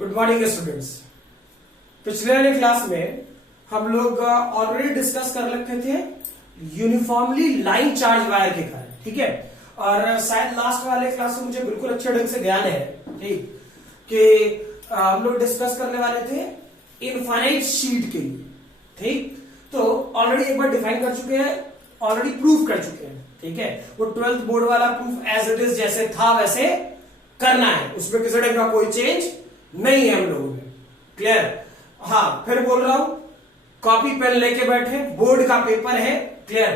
Good morning students. पिछले वाले class में हम लोग ऑलरेडी डिस्कस कर रखे थे यूनिफॉर्मली लाइन चार्ज वायर के कारण, ठीक है। और शायद लास्ट वाले क्लास में मुझे बिल्कुल अच्छे ढंग से ध्यान है, ठीक, कि हम लोग डिस्कस करने वाले थे इनफाइनाइट शीट के लिए, ठीक। तो ऑलरेडी एक बार डिफाइन कर चुके हैं, ऑलरेडी प्रूफ कर चुके हैं, ठीक है। वो 12th बोर्ड वाला प्रूफ एज इट इज जैसे था वैसे करना है, उसमें किसी टाइप का कोई चेंज नहीं है हम लोगों में, क्लियर। हाँ, फिर बोल रहा हूं, कॉपी पेन लेके बैठे, बोर्ड का पेपर है, क्लियर,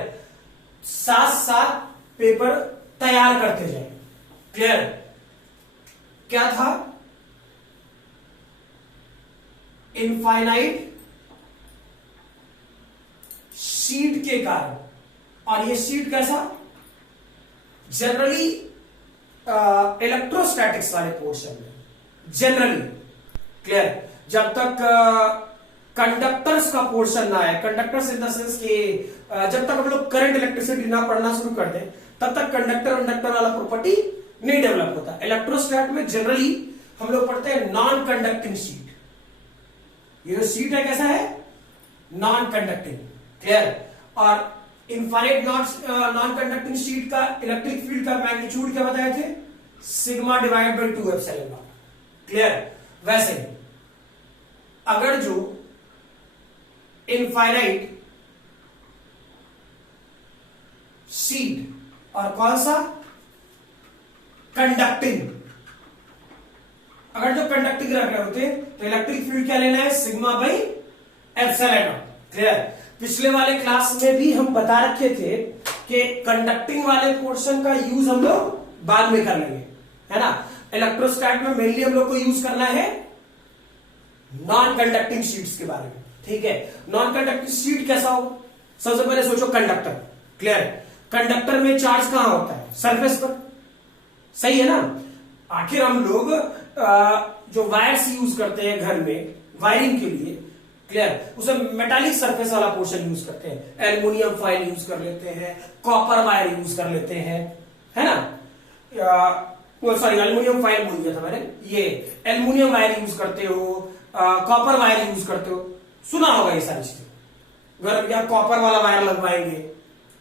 साथ साथ पेपर तैयार करते जाए, क्लियर। क्या था? इनफाइनाइट शीट के कारण। और ये शीट कैसा? जनरली इलेक्ट्रोस्टैटिक्स वाले पोर्शन में, जनरली, क्लियर। जब तक कंडक्टर्स का पोर्शन ना आए, कंडक्टर्स इन द सेंस कि जब तक हम लोग करंट इलेक्ट्रिसिटी ना पढ़ना शुरू कर दें तब तक कंडक्टर वाला प्रॉपर्टी नहीं डेवलप होता। इलेक्ट्रोस्टैट में जनरली हम लोग पढ़ते हैं नॉन कंडक्टिंग शीट। ये जो शीट है कैसा है? Non conducting, clear. और इनफाइनाइट नॉन कंडक्टिंग शीट का इलेक्ट्रिक फील्ड का मैग्नीट्यूड क्या बताए थे? Sigma divide by 2 epsilon not, clear. वैसे अगर जो इनफाइनाइट शीट और कौन सा कंडक्टिंग, अगर जो कंडक्टिंग रख रहे होते तो इलेक्ट्रिक फील्ड क्या लेना है? Sigma by epsilon not, clear. पिछले वाले क्लास में भी हम बता रखे थे कि कंडक्टिंग वाले पोर्शन का यूज हम लोग बाद में कर लेंगे, है ना। इलेक्ट्रोस्टैट में मेनली हम लोग को यूज करना है नॉन कंडक्टिंग शीट्स के बारे में, ठीक है। नॉन कंडक्टिंग शीट कैसा हो? सबसे पहले सोचो कंडक्टर, क्लियर। कंडक्टर में चार्ज कहां होता है? सरफेस पर, सही है ना। आखिर हम लोग जो वायर्स यूज करते हैं घर में वायरिंग के लिए, क्लियर, उसे मेटालिक सरफेस वाला पोर्शन यूज करते हैं। एल्युमिनियम फॉइल यूज कर लेते हैं, कॉपर वायर यूज कर लेते हैं, है ना। सॉरी, एल्युमिनियम फाइल बोल दिया था मैंने। ये एल्युमिनियम वायर यूज करते हो, कॉपर वायर यूज करते हो, सुना होगा ये सारी चीजें। घर क्या कॉपर वाला वायर लगवाएंगे,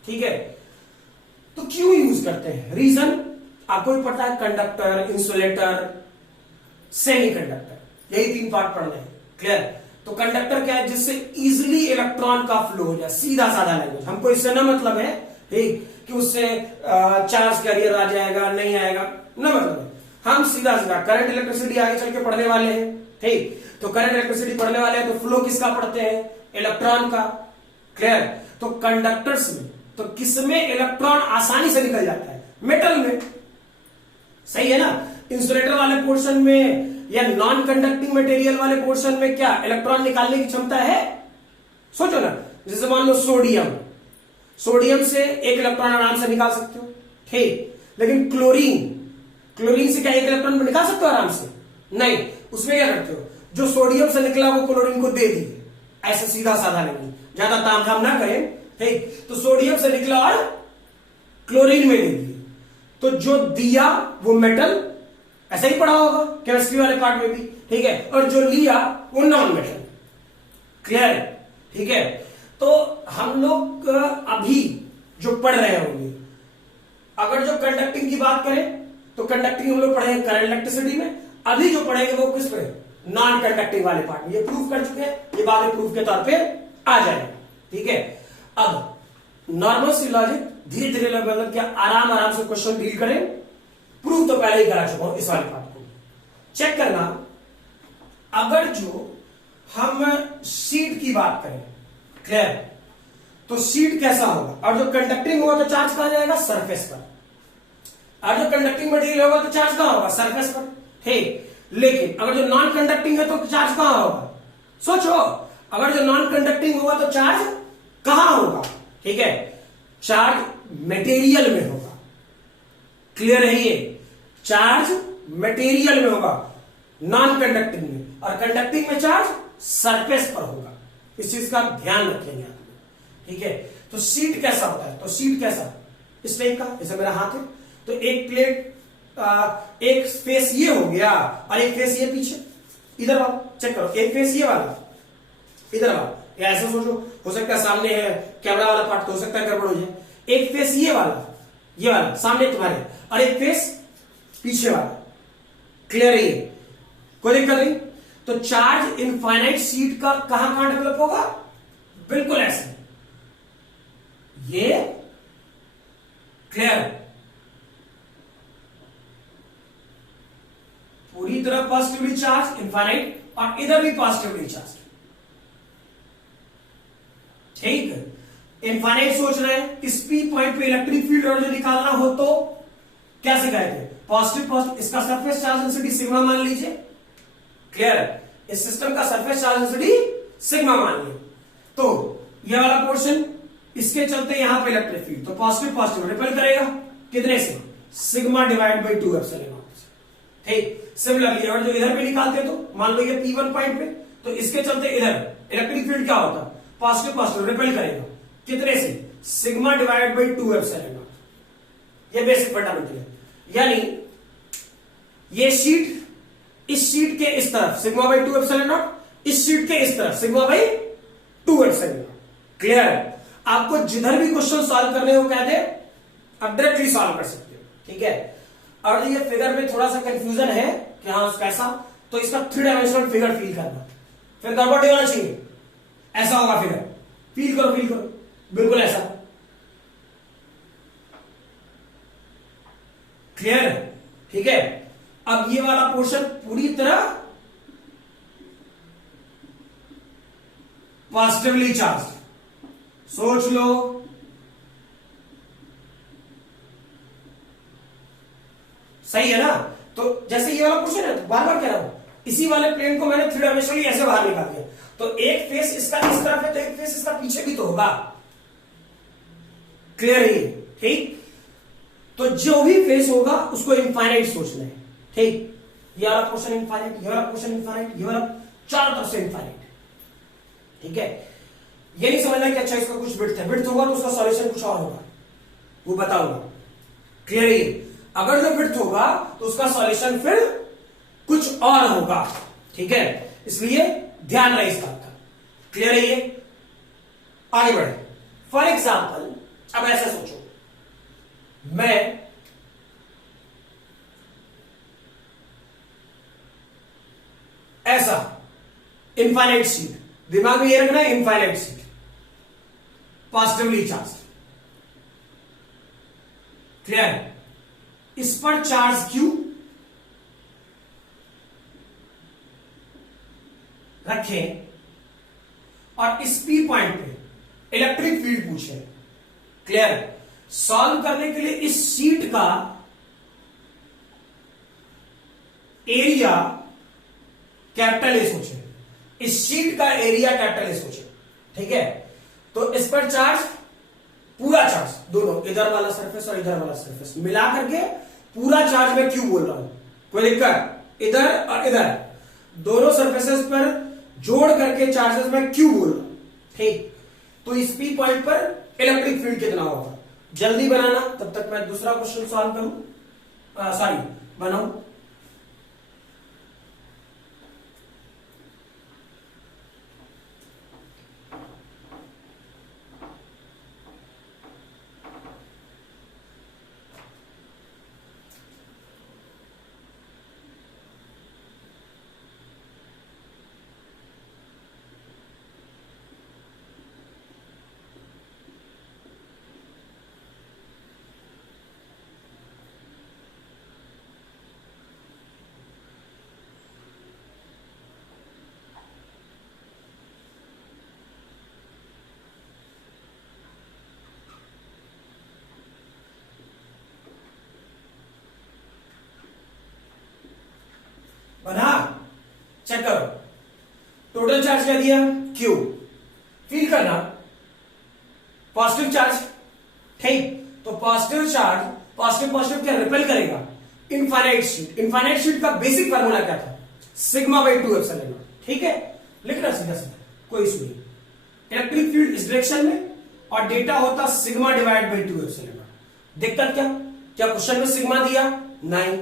ठीक है। तो क्यों यूज करते हैं? रीजन आपको भी पता है, कंडक्टर, इंसुलेटर, सेमी कंडक्टर, यही 3 पार्ट पढ़ने हैं, क्लियर। तो कंडक्टर क्या है? जिससे इजिली इलेक्ट्रॉन का फ्लो हो जाए, सीधा साधा लैंग्वेज। हमको इससे ना मतलब है, ठीक, कि उससे चार्ज कैरियर आ जाएगा नहीं आएगा, ना मतलब है। हम सीधा सीधा करंट इलेक्ट्रिसिटी आगे चल के पढ़ने वाले हैं, ठीक। तो करंट इलेक्ट्रिसिटी पढ़ने वाले हैं तो फ्लो किसका पढ़ते हैं? इलेक्ट्रॉन का, क्लियर। तो कंडक्टर्स में तो किसमें इलेक्ट्रॉन आसानी से निकल जाता है? मेटल में, सही है ना। इंसुलेटर वाले पोर्शन में या नॉन कंडक्टिंग मटेरियल वाले पोर्शन में क्या इलेक्ट्रॉन निकालने की क्षमता है? सोचो ना, जैसे मान लो सोडियम से एक इलेक्ट्रॉन आराम से निकाल सकते हो, ठीक। लेकिन क्लोरीन से क्या एक इलेक्ट्रॉन निकाल सकते हो आराम से? नहीं। उसमें क्या करते हो? जो सोडियम से निकला वो क्लोरीन को दे दिए, ऐसे सीधा साधा नहीं, ज्यादा तामझाम ना करें, ठीक। तो सोडियम से निकला और क्लोरीन में दे दिए, तो जो दिया वो मेटल, ऐसा ही पढ़ा होगा केमिस्ट्री वाले पार्ट में भी, ठीक है। और जो लिया वो नॉन मेटल, क्लियर, ठीक है। तो हम लोग अभी जो पढ़ रहे होंगे, अगर जो कंडक्टिंग की बात करें तो कंडक्टिंग हम लोग पढ़ेंगे करंट इलेक्ट्रिसिटी में। अभी जो पढ़ेंगे वो किस पे? नॉन कंडक्टिंग वाले पार्ट में। ये प्रूफ कर चुके हैं, ये बाद में प्रूफ के तौर पे आ जाएगा, ठीक है। अब नॉर्मल सी लॉजिक धीरे धीरे मतलब क्या आराम से क्वेश्चन डील करें। प्रूफ तो पहले ही करा चुका हूं इस वाले पार्ट को। चेक करना, अगर जो हम शीट की बात करें, क्लियर, तो शीट कैसा होगा? और जो कंडक्टिंग होगा तो चार्ज कहां जाएगा? सरफेस पर। और जो कंडक्टिंग मटेरियल होगा तो चार्ज कहां होगा? सरफेस पर, ठीक। लेकिन अगर जो नॉन कंडक्टिंग है तो चार्ज कहां होगा? सोचो, अगर जो नॉन कंडक्टिंग होगा तो चार्ज कहां होगा? ठीक है, चार्ज मटेरियल में होगा, क्लियर है ये। चार्ज मटेरियल में होगा, नॉन कंडक्टिंग में, और कंडक्टिंग में चार्ज सरफेस पर होगा। इस चीज का ध्यान रखेंगे आप लोग, ठीक है। तो शीट कैसा होता है? तो शीट कैसा? इस टाइप का, जैसे मेरा हाथ है, तो एक प्लेट एक फेस ये हो गया और एक फेस ये पीछे, इधर वाला चेक करो, एक फेस ये वाला, इधर वाला, या ऐसा सोचो, हो सकता है सामने है कैमरा वाला पार्ट, तो हो सकता है गड़बड़ हो जाए। एक फेस ये वाला सामने तुम्हारे, और एक फेस पीछे वाला। क्लियर है ये? कोई दिक्कत नहीं। तो चार्ज इनफाइनाइट शीट का कहां डेवलप होगा? बिल्कुल ऐसे, ये क्लियर, पूरी तरह पॉजिटिवली चार्ज इनफाइनाइट, और इधर भी पॉजिटिवली चार्ज। ठीक, इनफाइनाइट सोच रहे हैं, इस पी पॉइंट पे इलेक्ट्रिक फील्ड एनर्जी निकालना हो तो क्या सिखाए थे? पॉजिटिव, इसका सरफेस चार्ज डेंसिटी सिग्मा मान लीजिए। क्लियर? इस सिस्टम का सरफेस चार्ज डेंसिटी सिग्मा मान लिया, तो यह वाला पोर्शन, इसके चलते यहां पे इलेक्ट्रिक फील्ड, तो पॉजिटिव रिपेल करेगा कितने से? Sigma divide by 2 epsilon not. ठीक, सिमिलरली अगर जो इधर पे निकालते तो मान लो ये P1 पॉइंट पे, तो इसके चलते इधर इलेक्ट्रिक फील्ड क्या होता? पॉजिटिव रिपेल करेगा कितने से? Sigma divide by 2 epsilon not. ये बेसिक फंडामेंटल है। यानी ये शीट, इस शीट के इस तरफ सिग्मा बाई 2 एप्सिलॉन नॉट, इस शीट के इस तरफ sigma by 2 epsilon not. Clear है? आपको जिधर भी क्वेश्चन सॉल्व करने हो कहते आप डायरेक्टली सॉल्व कर सकते हो। ठीक है? और ये फिगर में थोड़ा सा कंफ्यूजन है कि हाँ कैसा, तो इसका 3 डायमेंशनल फिगर फील करना, फिर गड़बड़ नहीं होना चाहिए, ऐसा होगा फिगर, फील करो बिल्कुल ऐसा। क्लियर? ठीक है? अब ये वाला पोर्शन पूरी तरह पॉजिटिवली चार्ज, सोच लो, सही है ना? तो जैसे ये वाला पोर्शन है, तो बार बार कह रहा हूं, इसी वाले प्लेन को मैंने 3 डायमेंशनली ऐसे बाहर निकाल दिया, तो एक फेस इसका इस तरफ है, तो एक फेस इसका पीछे भी तो होगा। क्लियर है? ठीक, तो जो भी फेस होगा उसको इनफाइनाइट सोचना है। ठीक, ये वाला पोर्शन इनफाइनाइट, ये वाला पोर्शन इनफाइनाइट, ये वाला चारों तरफ से इनफाइनाइट। ठीक है? ये नहीं समझना कि अच्छा इसका कुछ विड्थ है, विड्थ होगा तो उसका सॉल्यूशन कुछ और होगा, वो बताऊंगा। क्लियर है? अगर जो विड्थ होगा तो उसका सॉल्यूशन फिर कुछ और होगा। ठीक है? इसलिए ध्यान रहे इस बात का। क्लियर है? ये आगे बढ़े। फॉर एग्जाम्पल, अब ऐसा सोचो, मैं ऐसा इनफाइनाइट शीट, दिमाग में ये रखना है, infinite sheet positively charge. Clear? इस पर चार्ज क्यू रखें और इस पी पॉइंट पे इलेक्ट्रिक फील्ड पूछे। क्लियर? सॉल्व करने के लिए इस शीट का एरिया कैपिटल ए सोचे, इस शीट का एरिया कैपिटल ए सोचे। ठीक है? तो इस पर चार्ज, पूरा चार्ज, दोनों, इधर वाला सरफेस और इधर वाला सरफेस मिला करके पूरा चार्ज मैं क्यों बोल रहा हूं, कोई दिक्कत? इधर और इधर दोनों सरफेसेस पर जोड़ करके चार्जेस मैं क्यों बोल रहा हूं। ठीक, तो इस पी पॉइंट पर इलेक्ट्रिक फील्ड कितना होगा? जल्दी बनाना, तब तक मैं दूसरा क्वेश्चन सॉल्व करूं, बनाऊं। बना, चेक करो, टोटल चार्ज क्या दिया? क्यू। फील करना, पॉजिटिव चार्ज। ठीक, तो पॉजिटिव चार्ज, पॉजिटिव क्या रिपेल करेगा? Infinite sheet. इनफाइनाइट शीट का बेसिक फार्मूला क्या था? Sigma by 2 epsilon not. ठीक है? लिखना सीधा सीधा, कोई इशू नहीं। इलेक्ट्रिक फील्ड इस डायरेक्शन में और डेटा होता sigma divide by 2 epsilon not. दिक्कत क्या क्वेश्चन में सिग्मा दिया? नहीं।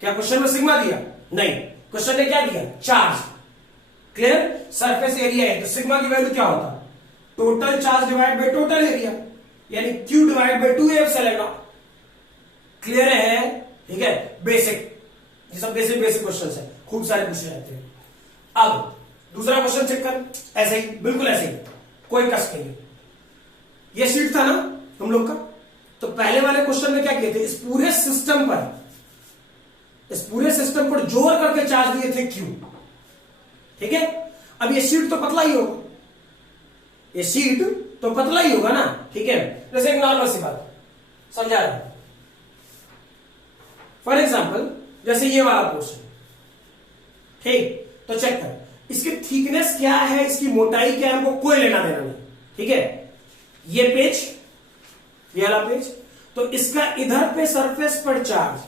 क्या क्वेश्चन में सिग्मा दिया? नहीं। क्वेश्चन ने क्या दिया, चार्ज। क्लियर, सरफेस एरिया है तो सिग्मा की वैल्यू क्या होता, total charge divide by total area, यानी Q divide by 2A epsilon not. Clear है, ठीक है, बेसिक, ये सब बेसिक क्वेश्चंस है, खूब सारे पूछे जाते हैं। अब दूसरा क्वेश्चन चेक कर, ऐसे ही, बिल्कुल ऐसे ही, कोई कष्ट नहीं। ये शीट था ना हम लोग का, तो पहले वाले क्वेश्चन में क्या किए थे, इस पूरे सिस्टम पर जोड़ करके चार्ज दिए थे Q। ठीक है, अब ये शीट तो पतला ही होगा, ये शीट तो पतला ही होगा ना। ठीक है, जैसे एक नॉर्मल सी बात समझा रहा हूं, फॉर एग्जाम्पल जैसे ये वाला क्वेश्चन, ठीक, तो चेक कर, इसकी थिकनेस क्या है, इसकी मोटाई क्या है, हमको कोई लेना देना नहीं। ठीक है, ये पेज, ये वाला पेज, तो इसका इधर पे सरफेस पर चार्ज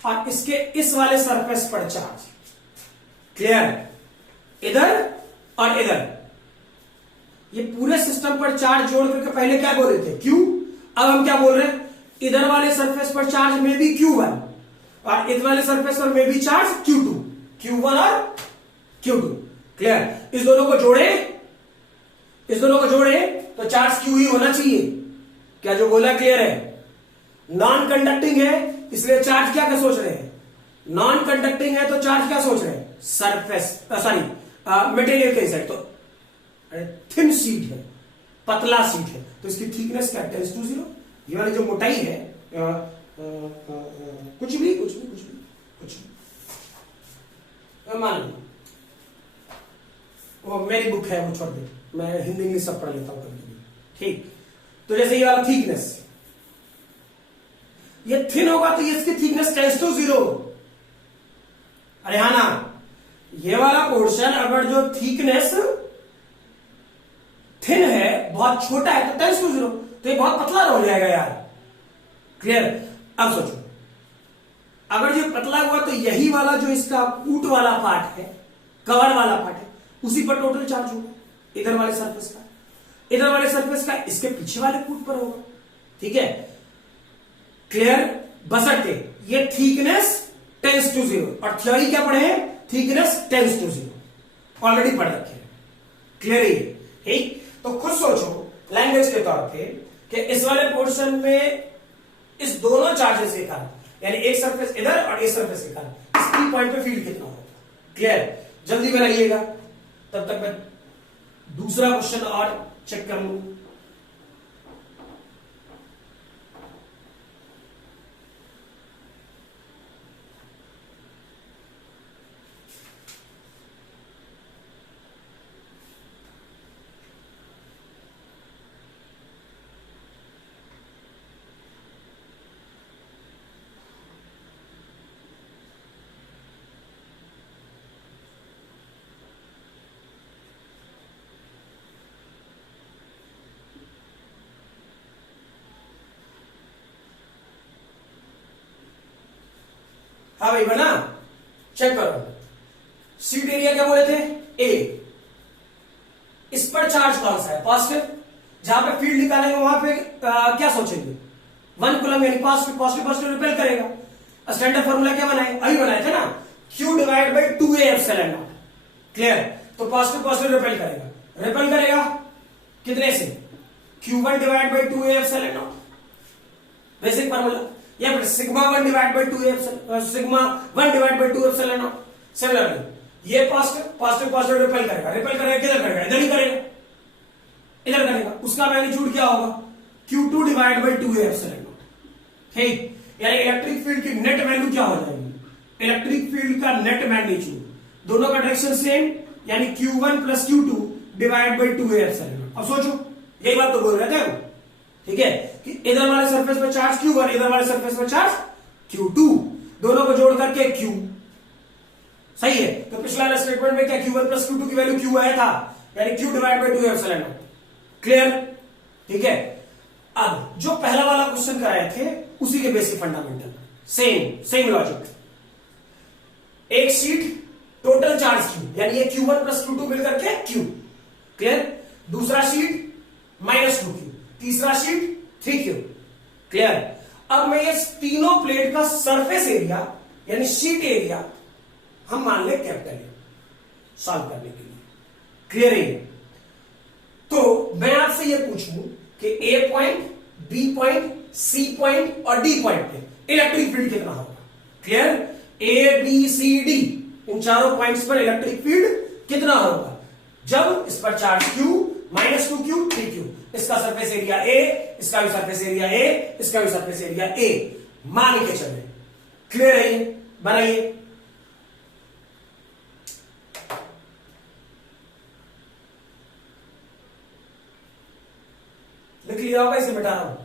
और इसके इस वाले सरफेस पर चार्ज। क्लियर, इधर और इधर, ये पूरे सिस्टम पर चार्ज जोड़ करके पहले क्या बोल रहे थे, Q। अब हम क्या बोल रहे हैं, इधर वाले सरफेस पर चार्ज में भी Q1 और इधर वाले सरफेस पर में भी चार्ज Q2, Q1 और Q2। क्लियर, इस दोनों को जोड़े तो चार्ज Q ही होना चाहिए। क्या जो बोला क्लियर है, नॉन कंडक्टिंग है इसलिए चार्ज क्या सोच रहे हैं, नॉन कंडक्टिंग है तो चार्ज क्या सोच रहे हैं, सरफेस, सॉरी मटेरियल के साइड, तो थिन शीट है, पतला शीट है, तो इसकी थिकनेस क्या टेंस टू 0। ये वाली जो मोटाई है कुछ भी मान लो, वो मेरी बुक है, वो छोड़ दे, मैं हिंदी इंग्लिश सब पढ़ लेता हूं कभी। ठीक, तो जैसे ये वाला थिकनेस, ये थिन होगा तो ये इसकी थिकनेस टेंस टू 0। अरे हाँ ना, ये वाला पोर्शन अगर जो थिकनेस थिन है, बहुत छोटा है, तो टेंस टू 0, तो ये बहुत पतला हो जाएगा यार। क्लियर, अब सोचो, अगर ये पतला हुआ तो यही वाला जो इसका कूट वाला पार्ट है, कवर वाला पार्ट है, उसी पर टोटल चार्ज होगा, इधर वाले सरफेस का इसके पीछे वाले कूट पर होगा। ठीक है, क्लियर, बशर्ते ये थिकनेस टेंस टू 0, और थ्योरी क्या पढ़े हैं, थिकनेस टेंस टू 0, ऑलरेडी पढ़ रखे हैं। क्लियर है, ठीक, तो खुद सोचो लैंग्वेज के तौर पे कि इस वाले पोर्शन में इस दोनों चार्जेस के कारण, यानी एक सरफेस इधर और एक सरफेस के कारण, इस की पॉइंट पे फील्ड कितना होगा। क्लियर, जल्दी बनाइएगा, तब तक मैं दूसरा क्वेश्चन और चेक कर लूं। हाँ भाई बना, चेक करो, शीट एरिया क्या बोले थे, A। इस पर चार्ज कौन सा है, पॉजिटिव, जहां पे फील्ड निकालेंगे वहां पे क्या सोचेंगे, 1 कूलम, यानी पॉजिटिव रिपेल करेगा। स्टैंडर्ड फॉर्मूला क्या बनाए, अभी बनाए थे ना, Q divide by 2A epsilon not. Clear, तो पॉजिटिव रिपेल करेगा कितने से, Q1 divide by 2A epsilon not, basic formula, या फिर sigma 1 divide by 2 epsilon not. Similarly ये पॉजिटिव रिपेल करेगा किधर करेगा, इधर ही करेगा, इधर करेगा, उसका मैग्नीट्यूड क्या होगा, Q2 divide by 2A epsilon not. ठीक, यानी इलेक्ट्रिक फील्ड की नेट वैल्यू क्या हो जाएगी, इलेक्ट्रिक फील्ड का नेट मैग्नीट्यूड, दोनों का डायरेक्शन सेम, यानी Q1 plus Q2 divide by 2A epsilon not. अब सोचो, यही बात तो बोल रहे थे हम, ठीक है, कि इधर वाले सरफेस पर चार्ज Q1, इधर वाले सरफेस पर चार्ज Q2, दोनों को जोड़ करके Q। सही है, तो पिछला वाला स्टेटमेंट में क्या Q1 प्लस Q2 की वैल्यू Q आया था, यानी Q divide by 2 epsilon not. Clear, ठीक है। अब जो पहला वाला क्वेश्चन कराए थे उसी के बेसिक फंडामेंटल, सेम लॉजिक, एक शीट टोटल चार्ज Q, यानी ये Q1 प्लस Q2 मिलकर के Q। क्लियर, दूसरा शीट -2Q, तीसरा शीट 3Q। क्लियर, अब मैं ये तीनों प्लेट का सरफेस एरिया यानी शीट एरिया हम मान लें कैपिटल ए सॉल्व करने के लिए। क्लियर है? तो मैं आपसे यह पूछूं कि A point, B point, C point और डी पॉइंट पे इलेक्ट्रिक फील्ड कितना होगा? Clear? A B C D इन चारों पॉइंट्स पर इलेक्ट्रिक फील्ड कितना होगा जब इस पर चार्ज Q, -2Q, 3Q, इसका सरफेस एरिया A, इसका भी सरफेस एरिया A, इसका भी सरफेस एरिया A मान के चले। क्लियर है? बनाइए। लिख लिया होगा, इसे मिटा रहा हूं।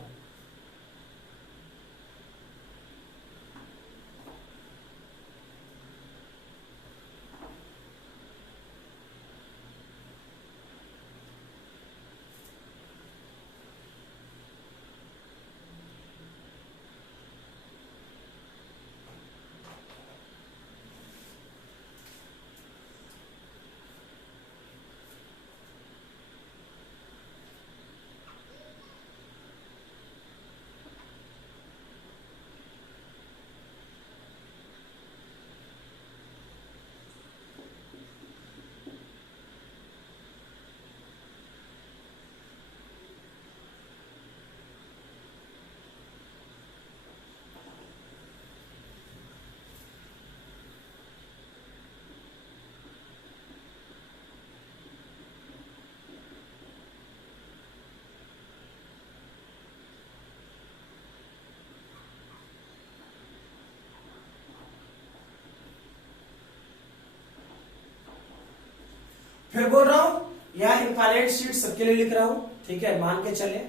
फिर बोल रहा हूं, यह इनफाइनाइट शीट सबके लिए लिख रहा हूं। ठीक है, मान के चले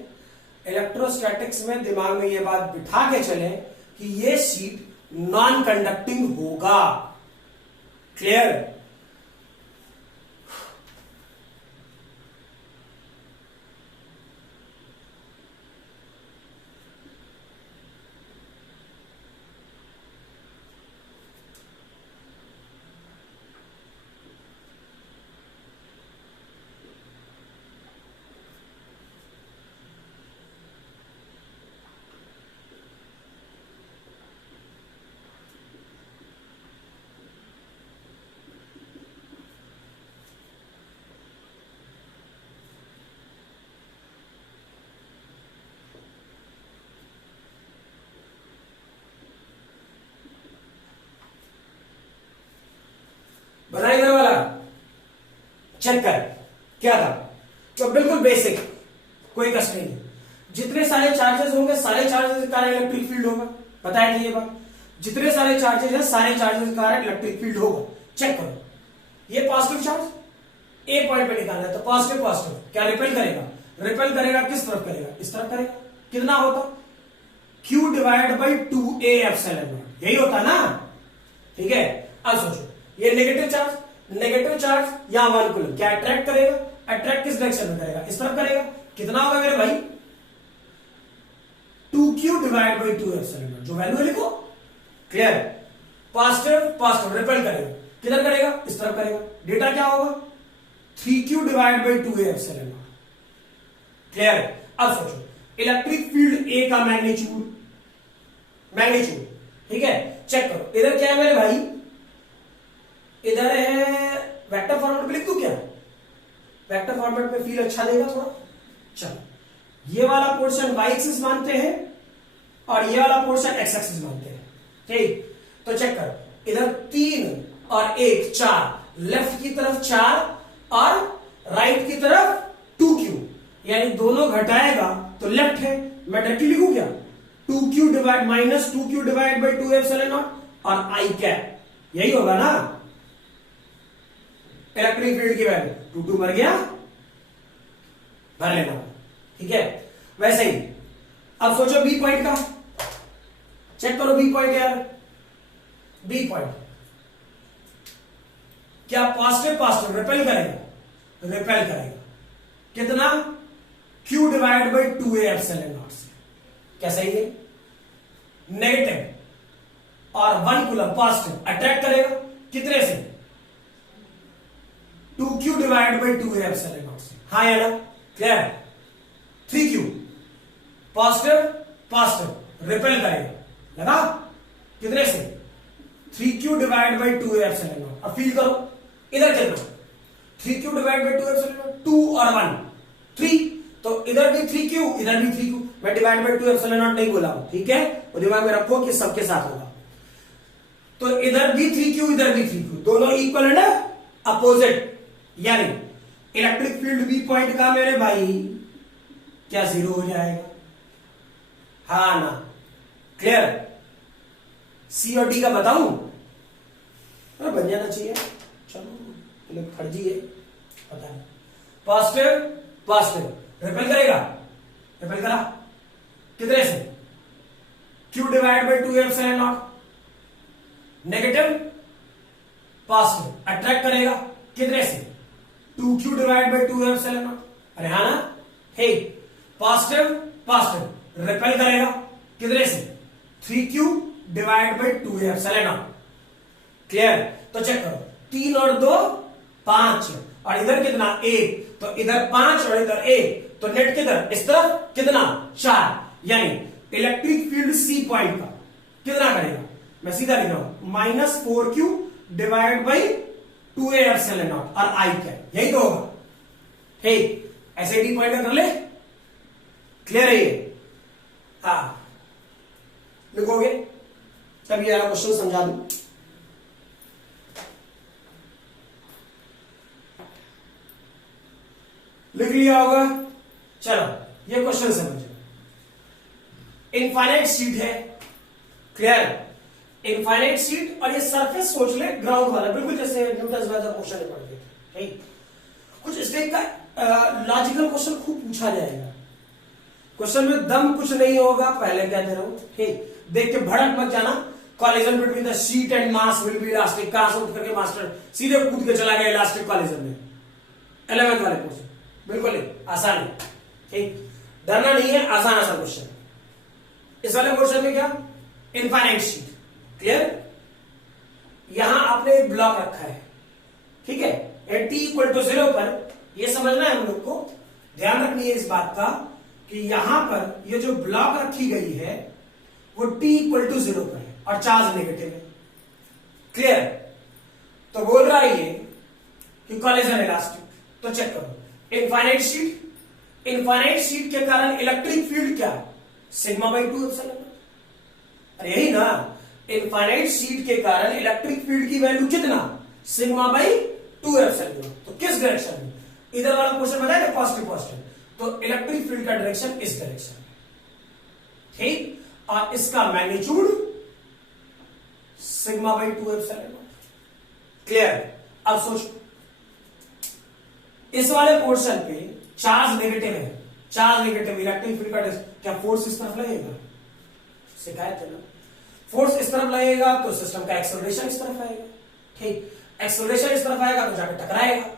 इलेक्ट्रोस्टैटिक्स में दिमाग में यह बात बिठा के चले कि यह शीट नॉन कंडक्टिंग होगा। क्लियर? बनाइए वाला चेक कर क्या था। तो बिल्कुल बेसिक, कोई कष्ट नहीं। जितने सारे चार्जेस होंगे सारे चार्जेस के कारण इलेक्ट्रिक फील्ड होगा। बताया था ये बात। जितने सारे चार्जेस हैं सारे चार्जेस के कारण इलेक्ट्रिक फील्ड होगा। चेक करो, ये पॉजिटिव चार्ज ए पॉइंट पे निकालना है तो पॉजिटिव पॉजिटिव क्या रिपेल करेगा? रिपेल करेगा किस तरफ करेगा? इस तरफ करेगा। कितना होता? Q divide by 2A epsilon not, यही होता ना। ठीक है, अब सोचो ये नेगेटिव चार्ज या 1 कूलम क्या अट्रैक्ट करेगा? अट्रैक्ट किस डायरेक्शन में करेगा? इस तरफ करेगा। कितना होगा मेरे भाई? 2Q divide by 2 epsilon not, जो वैल्यू लिखो। क्लियर? पॉजिटिव रिपेल करेगा। किधर करेगा? इस तरफ करेगा। डेटा क्या होगा? 3Q divide by 2A epsilon not. Clear? अब सोचो इलेक्ट्रिक फील्ड A का मैग्नीट्यूड, ठीक है, चेक करो। इधर क्या है मेरे भाई? इधर है वेक्टर फॉर्मेट में लिख दूं क्या? वेक्टर फॉर्मेट में फील अच्छा देगा थोड़ा। चलो, ये वाला पोर्शन y एक्सिस मानते हैं और ये वाला पोर्शन x एक्सिस मानते हैं। ठीक, तो चेक करो, इधर 3 और 1 4, लेफ्ट की तरफ 4 और राइट की तरफ 2Q, यानी दोनों घटाएगा तो लेफ्ट है। मैं डायरेक्टली लिखूं क्या? 2Q divide -2Q divide by 2 epsilon not और I कैप, यही होगा ना इलेक्ट्रिक फील्ड की वैल्यू। 2 मर गया, भर लेना। ठीक है, वैसे ही अब सोचो बी पॉइंट का। चेक करो बी पॉइंट यार। बी पॉइंट क्या पॉजिटिव रिपेल करेगा? रिपेल करेगा। कितना? Q divide by 2A epsilon not से। क्या सही है? नेगेटिव और 1 कूलम पॉजिटिव अट्रैक्ट करेगा कितने से? 2Q divide by 2A epsilon not से। हाँ या ना? क्लियर? 3Q पॉजिटिव रिपेल करेगा, लगा कितने से? 3q divide by 2a epsilon not. अब फील करो इधर कितना 3q divide by 2 epsilon not, 2 और 1 3, तो इधर भी 3q इधर भी 3q। मैं डिवाइड बाई 2 एप्सिलॉन नॉट नहीं बोला हूं, ठीक है, और दिमाग में रखो कि सबके साथ होगा। तो इधर भी 3q इधर भी 3q, दोनों इक्वल है अपोजिट, यानी इलेक्ट्रिक फील्ड बी पॉइंट का मेरे भाई क्या 0 हो जाएगा, हाँ ना, क्लियर। सी और डी का बताऊं, बन जाना चाहिए, चलो फर्जी है, पता नहीं। पॉजिटिव पॉजिटिव रिपेल करेगा, रिपेल करा कितने से, q divide by 2 epsilon not. Negative positive attract करेगा कितने से, 2q divide by 2 epsilon not. अरे हाँ ना, हे पॉजिटिव पॉजिटिव रिपेल करेगा कितने से, 3q divide by 2 epsilon not. Clear. तो चेक करो 3 और 2 5 और इधर कितना 1, तो इधर 5 और इधर 1, तो नेट किधर इस तरफ कितना 4, यानी इलेक्ट्रिक फील्ड सी पॉइंट का कितना करेगा, मैं सीधा लिख रहा हूं -4q divide by 2a epsilon not और आई क्या, यही तो होगा। ठीक, ऐसे डी पॉइंट कर ले, क्लियर है ये, हाँ लिखोगे तब ये क्वेश्चन समझा दूं। लिख लिया होगा, चलो ये क्वेश्चन समझो। इनफाइनाइट शीट है, क्लियर, इनफाइनाइट शीट, और ये सरफेस सोच ले ग्राउंड वाला, बिल्कुल जैसे न्यूटन का क्वेश्चन पढ़ते थे। कुछ इस टाइप का लॉजिकल क्वेश्चन खूब पूछा जाएगा, क्वेश्चन में दम कुछ नहीं होगा, पहले कह दे रहा हूं, ठीक, देख के भड़क मत जाना। Collision between the sheet and mass will be elastic, कहां से उठ करके मास्टर सीधे कूद के चला गया इलास्टिक कॉलिजन में, 11th वाले क्वेश्चन, बिल्कुल आसान है, ठीक, डरना नहीं है, आसान क्वेश्चन। इस वाले क्वेश्चन में क्या, इनफाइनाइट शीट, क्लियर, यहां आपने एक ब्लॉक रखा है, ठीक है, t इक्वल टू 0 पर, यह समझना है हम लोग को, ध्यान रखनी है इस बात का कि यहां पर ये जो ब्लॉक रखी गई है वो t इक्वल टू 0 पर है और चार्ज नेगेटिव है, क्लियर। तो बोल रहा है ये कि कॉलिजन इलास्टिक, तो चेक करो इनफाइनाइट शीट, इनफाइनाइट शीट के कारण इलेक्ट्रिक फील्ड क्या, सिग्मा बाई 2 एप्सिलॉन नॉट। अरे यही ना, इनफाइनाइट शीट के कारण इलेक्ट्रिक फील्ड की वैल्यू कितना, सिग्मा बाई 2 एप्सिलॉन नॉट। तो किस डायरेक्शन में, इधर वाला क्वेश्चन बताया ना पॉजिटिव पॉजिटिव, तो इलेक्ट्रिक फील्ड का डायरेक्शन इस डायरेक्शन, ठीक, और इसका magnitude sigma by 2 epsilon not, clear. अब सोचो इस वाले पोर्शन पे चार्ज नेगेटिव है, चार्ज नेगेटिव, इलेक्ट्रिक फील्ड का क्या फोर्स इस तरफ लगेगा, शिकायत है ना, फोर्स इस तरफ लगेगा तो सिस्टम का एक्सेलरेशन इस तरफ आएगा, ठीक, एक्सेलरेशन इस तरफ आएगा तो जाकर टकराएगा,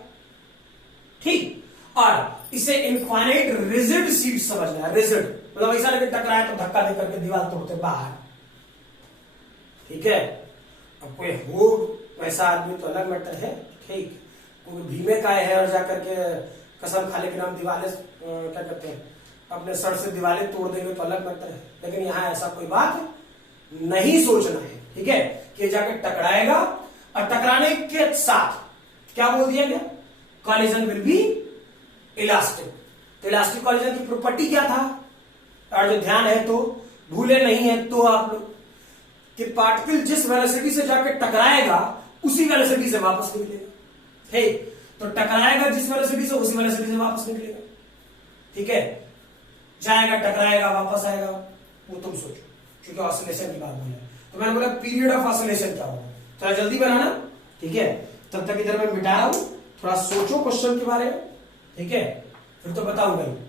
ठीक। और इसे इनफाइनाइट रिजिड शीट समझना है, रिजिड मतलब ऐसा लगे टकराए तो धक्का दे करके दीवार तोड़ते बाहर, ठीक है। अब कोई हो वैसा आदमी तो अलग मैटर है, ठीक, कोई भीमे का है और जाकर के कसम खा ले कि हम दीवारें क्या कहते हैं अपने सर से दीवारें तोड़ देंगे तो अलग मैटर है, लेकिन यहां ऐसा कोई बात नहीं सोचना है, ठीक है, कि जाकर टकराएगा और टकराने के साथ क्या बोल दिया गया, कॉलिजन विल बी इलास्टिक। तो इलास्टिक कॉलिजन की प्रॉपर्टी क्या था, और जो ध्यान है तो भूले नहीं है तो आप लोग कि पार्टिकल जिस वेलोसिटी से जाकर टकराएगा उसी वेलोसिटी से वापस निकलेगा, ठीक, तो टकराएगा जिस वेलोसिटी से उसी वेलोसिटी से वापस निकलेगा, ठीक है, जाएगा टकराएगा वापस आएगा, वो तुम सोचो, क्योंकि ऑसिलेशन की बात बोला है, तो मैंने बोला पीरियड ऑफ ऑसिलेशन क्या होगा, थोड़ा जल्दी बनाना, ठीक है, तब तक इधर मैं मिटा रहा हूं, थोड़ा सोचो क्वेश्चन के बारे में, ठीक है, फिर तो बताऊंगा ही।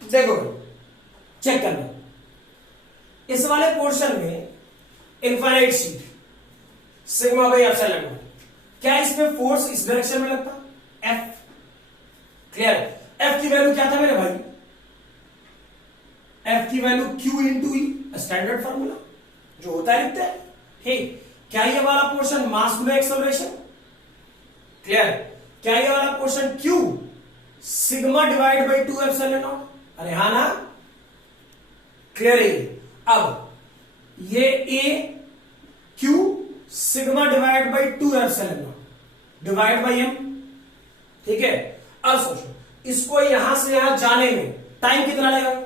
देखो चेक करना, इस वाले पोर्शन में infinite sheet sigma by epsilon not, क्या इसमें फोर्स इस डायरेक्शन में लगता, F, क्लियर। F की वैल्यू क्या था मेरे भाई, F की वैल्यू Q इंटू ई, स्टैंडर्ड फार्मूला जो होता है लिखते हैं, ठीक, क्या ये वाला पोर्शन मास गुना एक्सेलरेशन? क्लियर? क्या ये वाला portion Q sigma divide by 2 epsilon not? अरे हाँ ना, क्लियर है? अब ये A Q sigma divide by 2 epsilon not divide by M, ठीक है? अब सोचो, इसको यहां से यहां जाने में टाइम कितना लगेगा?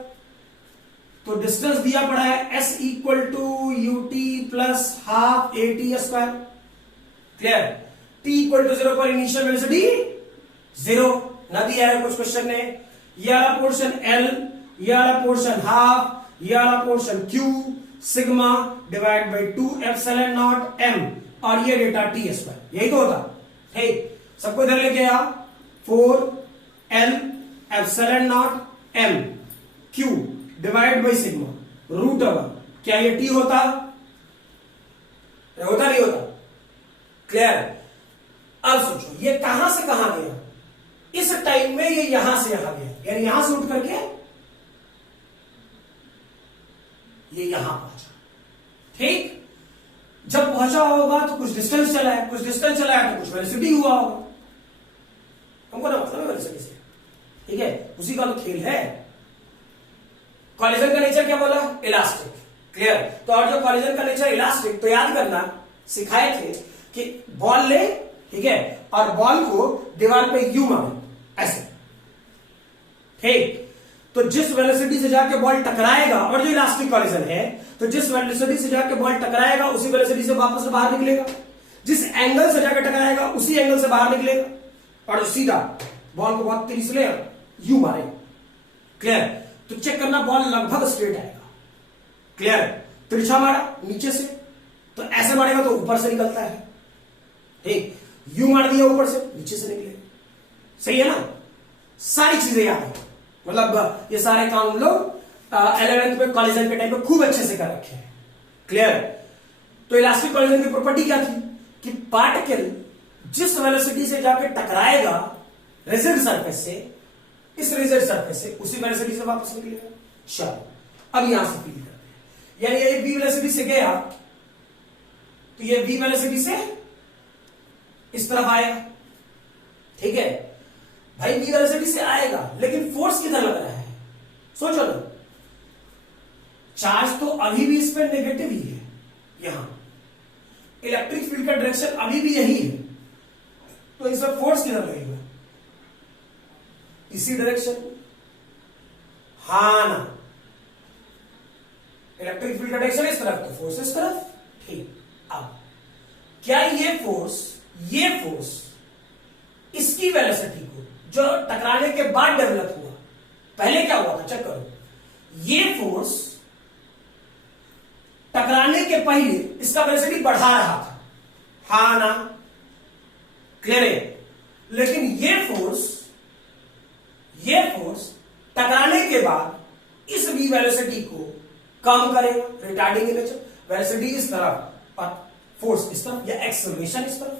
तो डिस्टेंस दिया पड़ा है S equal to UT plus half AT square. Clear? T equal to 0 पर इनिशियल वेलोसिटी 0 ना दिया है कुछ क्वेश्चन ने। ये वाला पोर्शन L, ये वाला पोर्शन हाफ, ये वाला portion Q sigma divide by 2 epsilon not M और ये डेटा T स्क्वायर, यही तो होता। ठीक, सबको इधर लेके आ, 4L epsilon not M Q divide by sigma root over, क्या ये T होता? होता नहीं होता? क्लियर? अब सोचो, ये कहां से कहां गया? इस टाइम में ये यहां से यहां गया, यानी यहां से उठ करके ये यहां पहुंचा। ठीक, जब पहुंचा होगा तो कुछ डिस्टेंस चला है, कुछ डिस्टेंस चला है तो कुछ वेलोसिटी हुआ होगा, हमको ना मतलब है वेलोसिटी से। ठीक है, उसी का तो खेल है। कॉलिजन का नेचर क्या बोला? इलास्टिक। क्लियर? तो और जो कॉलिजन का नेचर इलास्टिक, तो याद करना सिखाए थे कि बॉल ले, ठीक है, और बॉल को दीवार पे यू मारो ऐसे। ठीक, तो जिस वेलोसिटी से जाके बॉल टकराएगा, और जो इलास्टिक कॉलिजन है, तो जिस वेलोसिटी से जाके बॉल टकराएगा उसी वेलोसिटी से वापस से बाहर निकलेगा, जिस एंगल से जाकर टकराएगा उसी एंगल से बाहर निकलेगा, और जो सीधा बॉल को बहुत तेजी से ले यू मारे। क्लियर? तो चेक करना, बॉल लगभग स्ट्रेट आएगा। क्लियर? तिरछा मारा नीचे से, तो ऐसे मारेगा तो ऊपर से निकलता है। ठीक, यू मार दिया ऊपर से, नीचे से निकलेगा। सही है ना? सारी चीजें याद है, मतलब ये सारे काम हम लोग 11th में कॉलिजन के टाइम पे खूब अच्छे से कर रखे हैं। क्लियर? तो इलास्टिक कॉलिजन की प्रॉपर्टी क्या थी कि पार्टिकल जिस वेलोसिटी से जाके टकराएगा रिजिड सरफेस से, इस रिजिड सरफेस से उसी वेलोसिटी से वापस निकलेगा। चलो, अब यहां से फील करते हैं, यानी ये v वेलोसिटी से गया तो ये v वेलोसिटी से इस तरफ आएगा। ठीक है भाई, v वेलोसिटी से आएगा, लेकिन फोर्स किधर लग रहा है? सोचो ना, चार्ज तो अभी भी इस पर नेगेटिव ही है, यहां इलेक्ट्रिक फील्ड का डायरेक्शन अभी भी यही है, तो इस पर फोर्स किधर लगेगा? इसी डायरेक्शन। हाँ ना, इलेक्ट्रिक फील्ड का डायरेक्शन इस तरफ, तो फोर्स इस तरफ। ठीक, अब क्या ये फोर्स इसकी वेलोसिटी को जो टकराने के बाद डेवलप हुआ, पहले क्या हुआ था चेक करो, ये फोर्स टकराने के पहले इसका वेलोसिटी बढ़ा रहा था, हाँ ना? क्लियर है? लेकिन ये फोर्स टकराने के बाद इस v वेलोसिटी को कम करेगा, रिटार्डिंग इन नेचर। वेलोसिटी इस तरफ और फोर्स इस तरफ, या एक्सेलरेशन इस तरफ।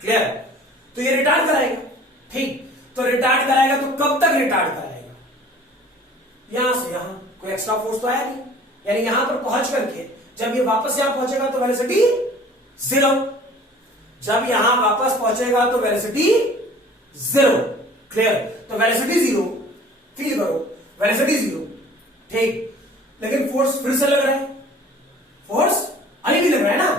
क्लियर? तो ये रिटार्ड कराएगा। ठीक, तो रिटार्ड कराएगा तो कब तक रिटार्ड कराएगा? यहां से यहां, कोई एक्स्ट्रा फोर्स तो आया नहीं, यानी यहां पर पहुंच करके जब ये वापस यहां पहुंचेगा तो वेलोसिटी 0, जब यहां वापस पहुंचेगा तो वेलोसिटी 0। क्लियर? तो वेलोसिटी 0, फील करो, वेलोसिटी 0। ठीक, लेकिन फोर्स फिर से लग रहा है, फोर्स अभी भी लग रहा है ना?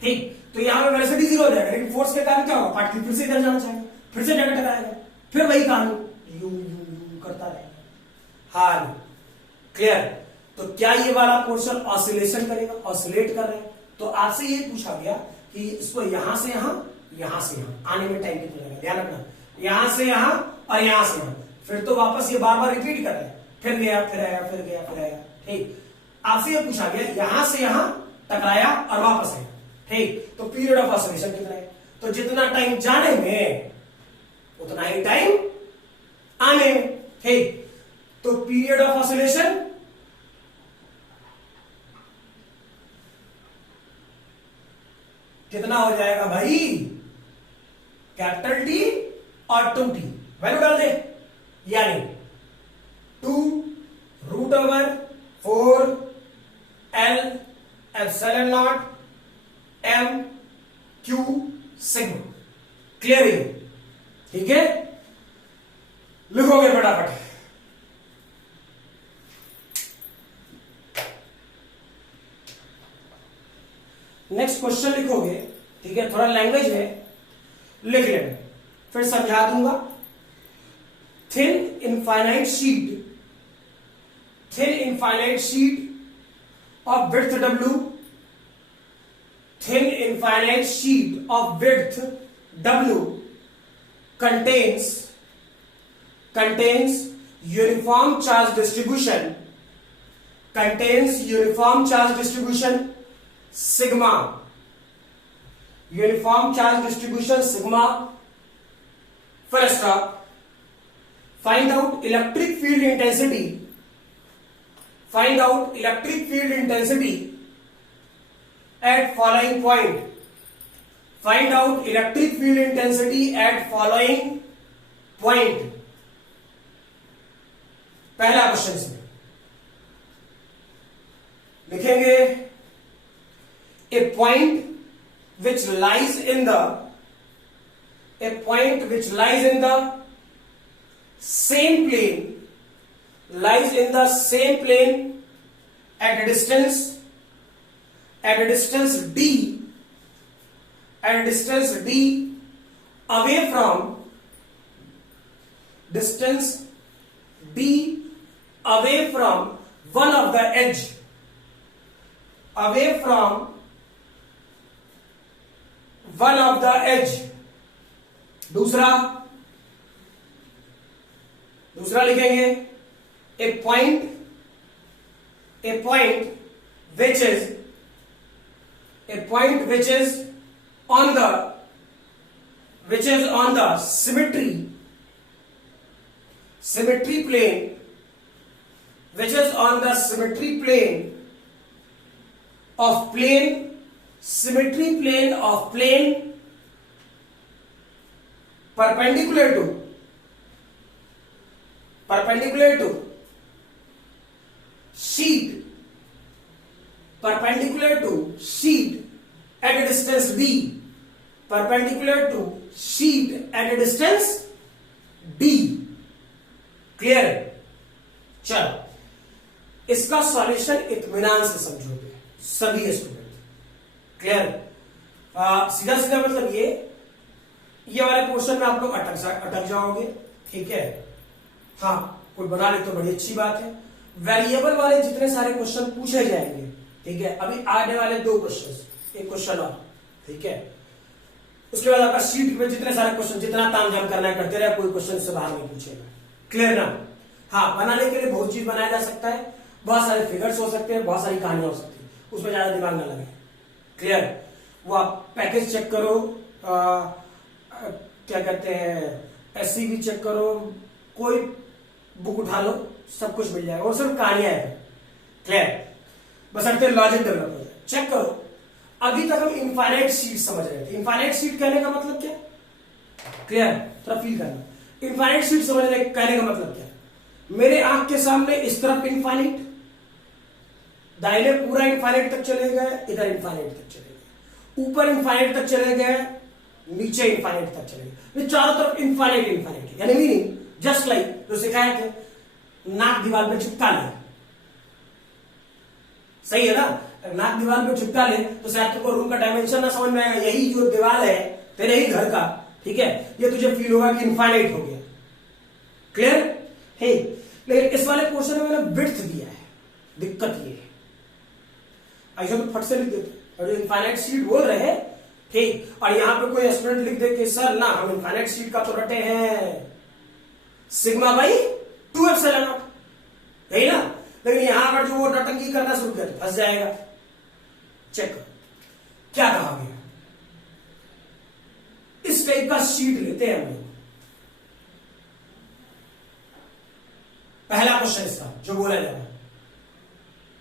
ठीक, तो यहां पे वेलोसिटी 0 हो जाएगा, लेकिन फोर्स के कारण क्या होगा? पार्टिकल फिर से इधर जाना चाहेगा, फिर से जगह टकराएगा, फिर वही काम यू करता रहेगा। हाँ, क्लियर? तो क्या ये वाला पोर्शन ऑसिलेशन करेगा? ऑसिलेट कर रहा है, तो आपसे ये पूछा गया कि इसको यहां से यहां आने में टाइम कितना लगेगा? ध्यान रखना, यहां से यहां और यहां से यहां, फिर तो वापस ये बार बार रिपीट कर रहा है, फिर गया फिर आया, फिर गया फिर आया। ठीक, आपसे ये पूछा गया यहां से यहां टकराया और वापस आया। ठीक, तो पीरियड ऑफ ऑसिलेशन कितना है? तो जितना टाइम जाने में उतना ही टाइम आने में। ठीक, तो पीरियड ऑफ ऑसिलेशन कितना हो जाएगा भाई? कैपिटल टी और 2t वैल्यू डाल दे, यानी 2 √4 L epsilon not M Q sigma. Clear है? ठीक है, लिखोगे फटाफट। नेक्स्ट क्वेश्चन लिखोगे, ठीक है, थोड़ा लैंग्वेज है, लिख लेना, फिर समझा दूंगा। Thin infinite sheet of width W, thin infinite sheet of width W contains uniform charge distribution, sigma, uniform charge distribution sigma. Full stop. Find out electric field intensity. Find out electric field intensity at following point. Find out electric field intensity at following point. पहला question इसमें लिखेंगे, a point which lies in the same plane at a distance d away from one of the edge, दूसरा लिखेंगे, a point which is on the symmetry plane, of plane perpendicular to sheet at a distance d, clear है? चलो, इसका solution इत्मीनान से समझोगे सभी student. Clear? सीधा मतलब ये वाले पोर्शन में आप लोग अटक जाओगे। ठीक है, हाँ, कोई बना ले तो बड़ी अच्छी बात है। वेरिएबल वाले जितने सारे क्वेश्चन पूछे जाएंगे, ठीक है, अभी आने वाले 2 क्वेश्चन, एक क्वेश्चन और, ठीक है, उसके बाद आपका शीट में जितने सारे क्वेश्चन, जितना तामझाम करना है करते रहे, कोई क्वेश्चन से बाहर नहीं पूछेगा। क्लियर ना? हाँ, बनाने के लिए बहुत चीज बनाया जा सकता है, बहुत सारे फिगर्स हो सकते हैं, बहुत सारी कहानियां हो सकती है, उसमें ज्यादा दिमाग ना लगे। क्लियर? वो आप पैकेज चेक करो, क्या कहते हैं, एससीबी चेक करो, कोई बुक उठा लो, सब कुछ मिल जाएगा, और सिर्फ कहानियां है। क्लियर? बस लॉजिक डेवलप हो जाए, चेक करो। अभी तक हम इनफाइनाइट शीट समझ रहे थे। इनफाइनाइट शीट कहने का मतलब क्या? क्लियर? थोड़ा फील करना। इनफाइनाइट शीट समझने कहने का मतलब क्या? मेरे आंख के सामने इस तरफ इनफाइनाइट, दाहिने पूरा इनफाइनाइट तक चले गए, इधर इनफाइनाइट तक चले गए, ऊपर इनफाइनाइट तक चले गए, नीचे इनफाइनाइट तक चले गए, चारों तरफ इनफाइनाइट, यानी मीनिंग जस्ट लाइक जो सिखाए थे, नाक दीवार में चिपका ले। सही है ना? नाक दीवार में चिपका ले तो शायद तुमको रूम का डायमेंशन ना समझ में आएगा। यही जो दीवार है तेरे ही घर का, ठीक है, ये तुझे फील होगा कि इनफाइनाइट हो गया। क्लियर है? लेकिन इस वाले पोर्शन में मैंने विड्थ दिया है, दिक्कत ये है, ऐसा तो फट से लिख देते, और जो इनफाइनाइट शीट बोल रहे हैं, ठीक, और यहां पे कोई स्टूडेंट लिख दे कि सर ना, हम इनफाइनाइट शीट का तो रटे हैं सिग्मा बाई 2 एप्सिलॉन नॉट, यही ना? लेकिन यहां पर जो वो नटंकी करना शुरू कर फंस जाएगा। चेक करो क्या कहा गया। इस टाइप का शीट लेते हैं हम लोग। पहला क्वेश्चन इसका जो बोला जा रहा है,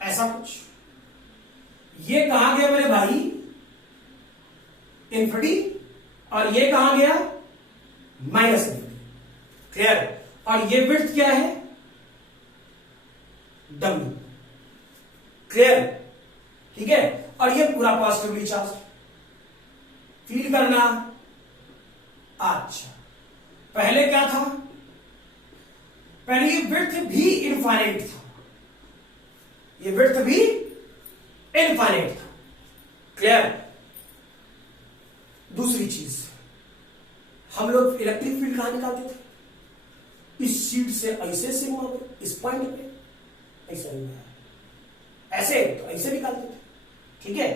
ऐसा कुछ, ये कहा गया मेरे भाई इन्फिनिटी, और ये कहा गया माइनस इन्फिनिटी। क्लियर? और ये विड्थ क्या है? W। क्लियर? ठीक है, और ये पूरा पॉजिटिवली चार्ज। फील करना। अच्छा, पहले क्या था? पहले ये विड्थ भी इनफाइनाइट था, ये विड्थ भी इनफाइनाइट था। क्लियर? दूसरी चीज, हम लोग इलेक्ट्रिक फील्ड कहां निकालते थे? इस शीट से ऐसे सिग्मा पे, इस पॉइंट पे ऐसे ऐसे तो ऐसे निकालते थे। ठीक है,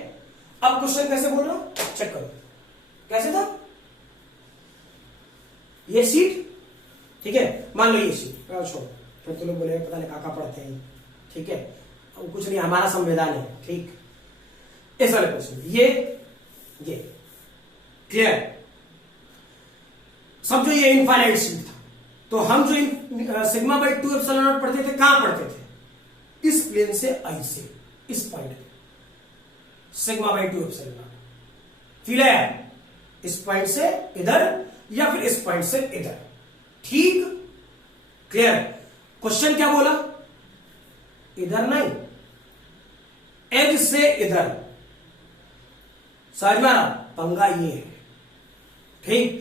अब क्वेश्चन कैसे बोल रहा हूं, चेक करो कैसे था। ये शीट, ठीक है, मान लो ये शीट, छोड़ो, फिर तो लोग बोले पता नहीं काका पढ़ते हैं। ठीक है, अब कुछ नहीं, हमारा संविधान है। ठीक, इस वाले क्वेश्चन ये क्लियर। समझो ये इनफाइनाइट शीट था, तो हम जो सिग्मा बाई 2 एप्सिलॉन नॉट पढ़ते थे, कहां पढ़ते थे? इस प्लेन से ऐसे, इस पॉइंट पे sigma by 2 epsilon not. Feel है? इस पॉइंट से इधर या फिर इस पॉइंट से इधर। ठीक, क्लियर। क्वेश्चन क्या बोला? इधर नहीं, एज से इधर। समझ में आ रहा? पंगा ये है। ठीक,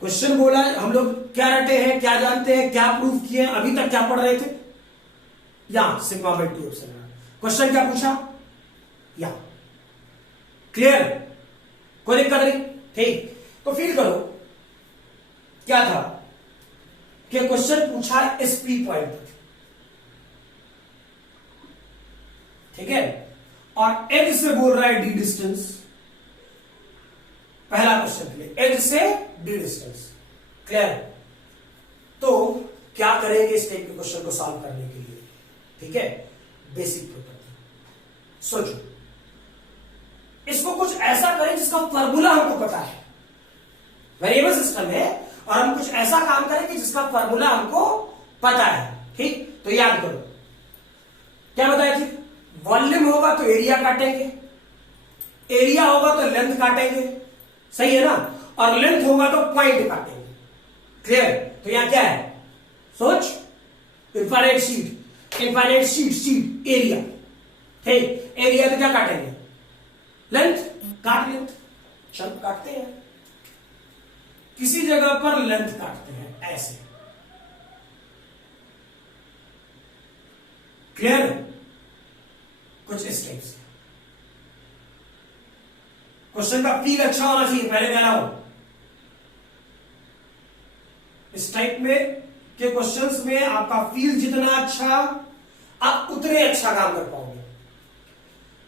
क्वेश्चन बोला, हम लोग क्या रटे हैं, क्या जानते हैं, क्या प्रूव किए हैं, अभी तक क्या पढ़ रहे थे? यहां sigma by 2 epsilon not. Question क्या पूछा? यहां। क्लियर? कोई दिक्कत नहीं? ठीक, तो फील करो क्या था कि क्वेश्चन पूछा इस पी पॉइंट पर, ठीक है, और एज से बोल रहा है डी डिस्टेंस। पहला क्वेश्चन के लिए एज से डी डिस्टेंस। क्लियर? तो क्या करेंगे इस टाइप के क्वेश्चन को सॉल्व करने के लिए? ठीक है, बेसिक प्रॉपर्टी सोचो, इसको कुछ ऐसा करें जिसका फॉर्मूला हमको पता है। वेरिएबल सिस्टम है और हम कुछ ऐसा काम करें कि जिसका फॉर्मूला हमको पता है। ठीक, तो याद करो क्या बताया थी? वॉल्यूम होगा तो एरिया काटेंगे, एरिया होगा तो लेंथ काटेंगे, सही है ना, और लेंथ होगा तो पॉइंट काटेंगे। क्लियर? तो यहां क्या है? सोच, infinite sheet, infinite sheet area. ठीक, एरिया तो क्या काटेंगे? लेंथ, काट लेंथ, चल काटते हैं, किसी जगह पर लेंथ काटते हैं ऐसे। क्लियर? कुछ इस टाइप से। क्वेश्चन का फील अच्छा होना चाहिए, पहले कह रहा हूं। इस टाइप में के क्वेश्चंस में आपका फील जितना अच्छा, आप उतने अच्छा काम कर पाओगे।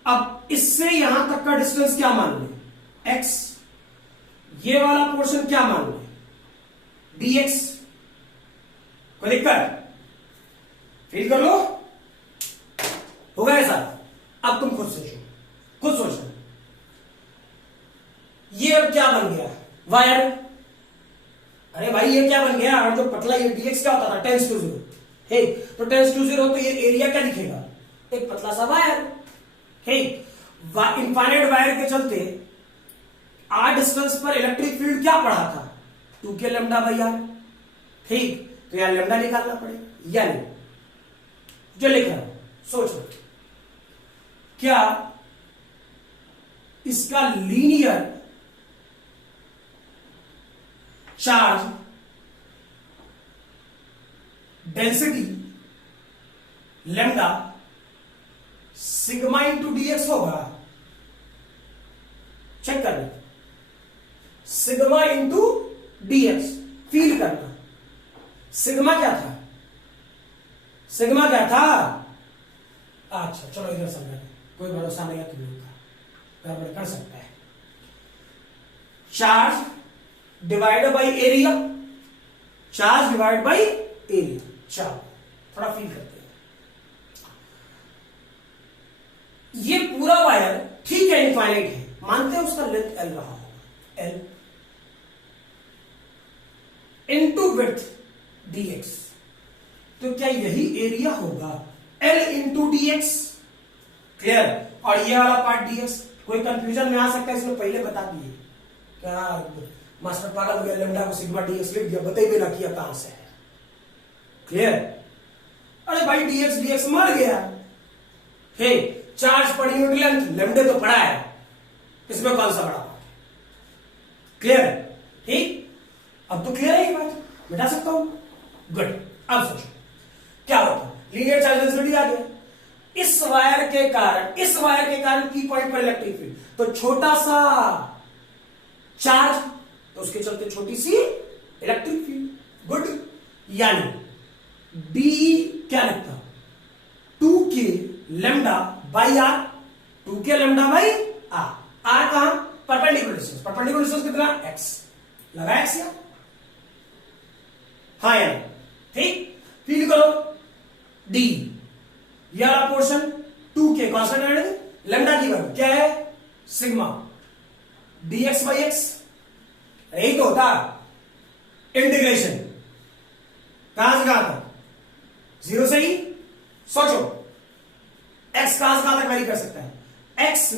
अब इससे यहां तक का डिस्टेंस क्या मान लें? x। ये वाला पोर्शन क्या मान लें? dx। कोई दिक्कत? फील कर लो, होगा ऐसा? अब तुम खुद सोचो, खुद सोचो, ये अब क्या बन गया? वायर। अरे भाई ये क्या बन गया? और जो पतला ये dx क्या होता था? 10:0। हे, तो 10:0 तो ये एरिया क्या दिखेगा? एक पतला सा वायर। इनफाइनाइट वायर के चलते आर डिस्टेंस पर इलेक्ट्रिक फील्ड क्या पढ़ा था? 2k lambda by are. ठीक, तो यहां लैम्डा निकालना पड़ेगा, यानी जो लिख रहा हूं सोचो, क्या इसका linear charge density lambda sigma into DX होगा? चेक करना, सिग्मा इंटू डीएक्स। फील करना, सिग्मा क्या था? सिग्मा क्या था? अच्छा चलो इधर समझा, कोई भरोसा नहीं है तुम लोग का, गड़बड़ कर सकता है। Charge divided by area, charge divide by area. चलो थोड़ा फील करते हैं। ये पूरा वायर ठीक है, इनफाइनाइट है, मानते हैं उसका लेंथ एल रहा होगा, एल इंटू विड्थ डीएक्स। तो क्या यही एरिया होगा? L into DX. क्लियर? और ये वाला पार्ट डीएक्स। कोई कंफ्यूजन में आ सकता है, इसमें पहले बता दिए क्या मास्टर पागल हो गया, लैम्डा को सिग्मा डीएक्स लिख दिया, बताइए भी ना किया कहां से है। क्लियर? अरे भाई डीएक्स डीएक्स मर गया। चार्ज पर यूनिट लेंथ लैम्डे तो पड़ा है, इसमें कौन सा बड़ा पार्ट है? इलेक्ट्रिक फील्ड, तो छोटा सा चार्ज, तो उसके चलते छोटी सी इलेक्ट्रिक फील्ड। गुड। यानी डी क्या लगता, 2k lambda by R, 2k lambda by R. R कहां, परपेंडिकुलर डिस्टेंस, परपेंडिकुलर डिस्टेंस कितना, x लगा, x या हाँ या ठीक। फील करो डी, ये वाला पोर्शन 2k कांस्टेंट, लैम्डा की वैल्यू क्या है, सिग्मा dx बाई एक्स, यही तो होता इंटीग्रेशन, कहां से कहां तक, 0 से ही। सोचो x कहां से कहां तक वेरी कर सकता है, x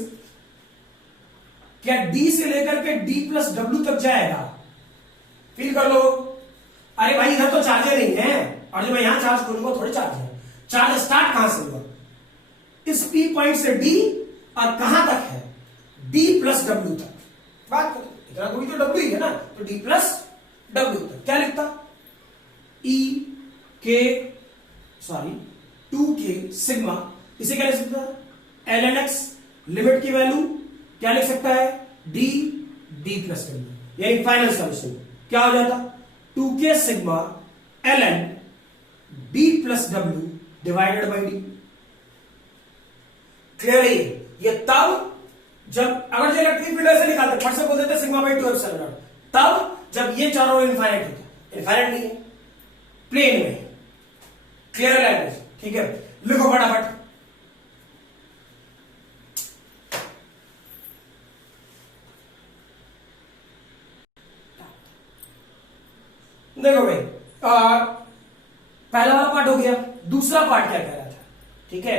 क्या d से लेकर के d प्लस डब्ल्यू तक जाएगा। फील कर लो, अरे भाई इधर तो चार्जर नहीं है, और जब मैं यहां चार्ज करूंगा थोड़ी चार्ज है, चार्ज स्टार्ट कहां से हुआ, इस P पॉइंट से D, और कहां तक है, D प्लस डब्ल्यू तक। बात करो इतना कोई तो डब्ल्यू ही है ना, तो D प्लस डब्ल्यू तक क्या लिखता, E के सॉरी 2k सिग्मा, इसे क्या लिख सकता है, ln x, लिमिट की वैल्यू क्या लिख सकता है, D प्लस डब्ल्यू, यानी फाइनल सॉल्यूशन क्या हो जाता, 2k sigma ln D plus W divided by D. Clear है ये तब जब, अगर जो इलेक्ट्रिक फील्ड ऐसे निकालते फट से बोल देते सिग्मा बाई 2 एप्सिलॉन नॉट, तब जब ये चारों इनफाइनाइट होता, इनफाइनाइट नहीं है, प्लेन में। क्लियर लैंग्वेज, ठीक है, लिखो फटाफट। देखो भाई, पहला वाला पार्ट हो गया, दूसरा पार्ट क्या कह रहा था, ठीक है,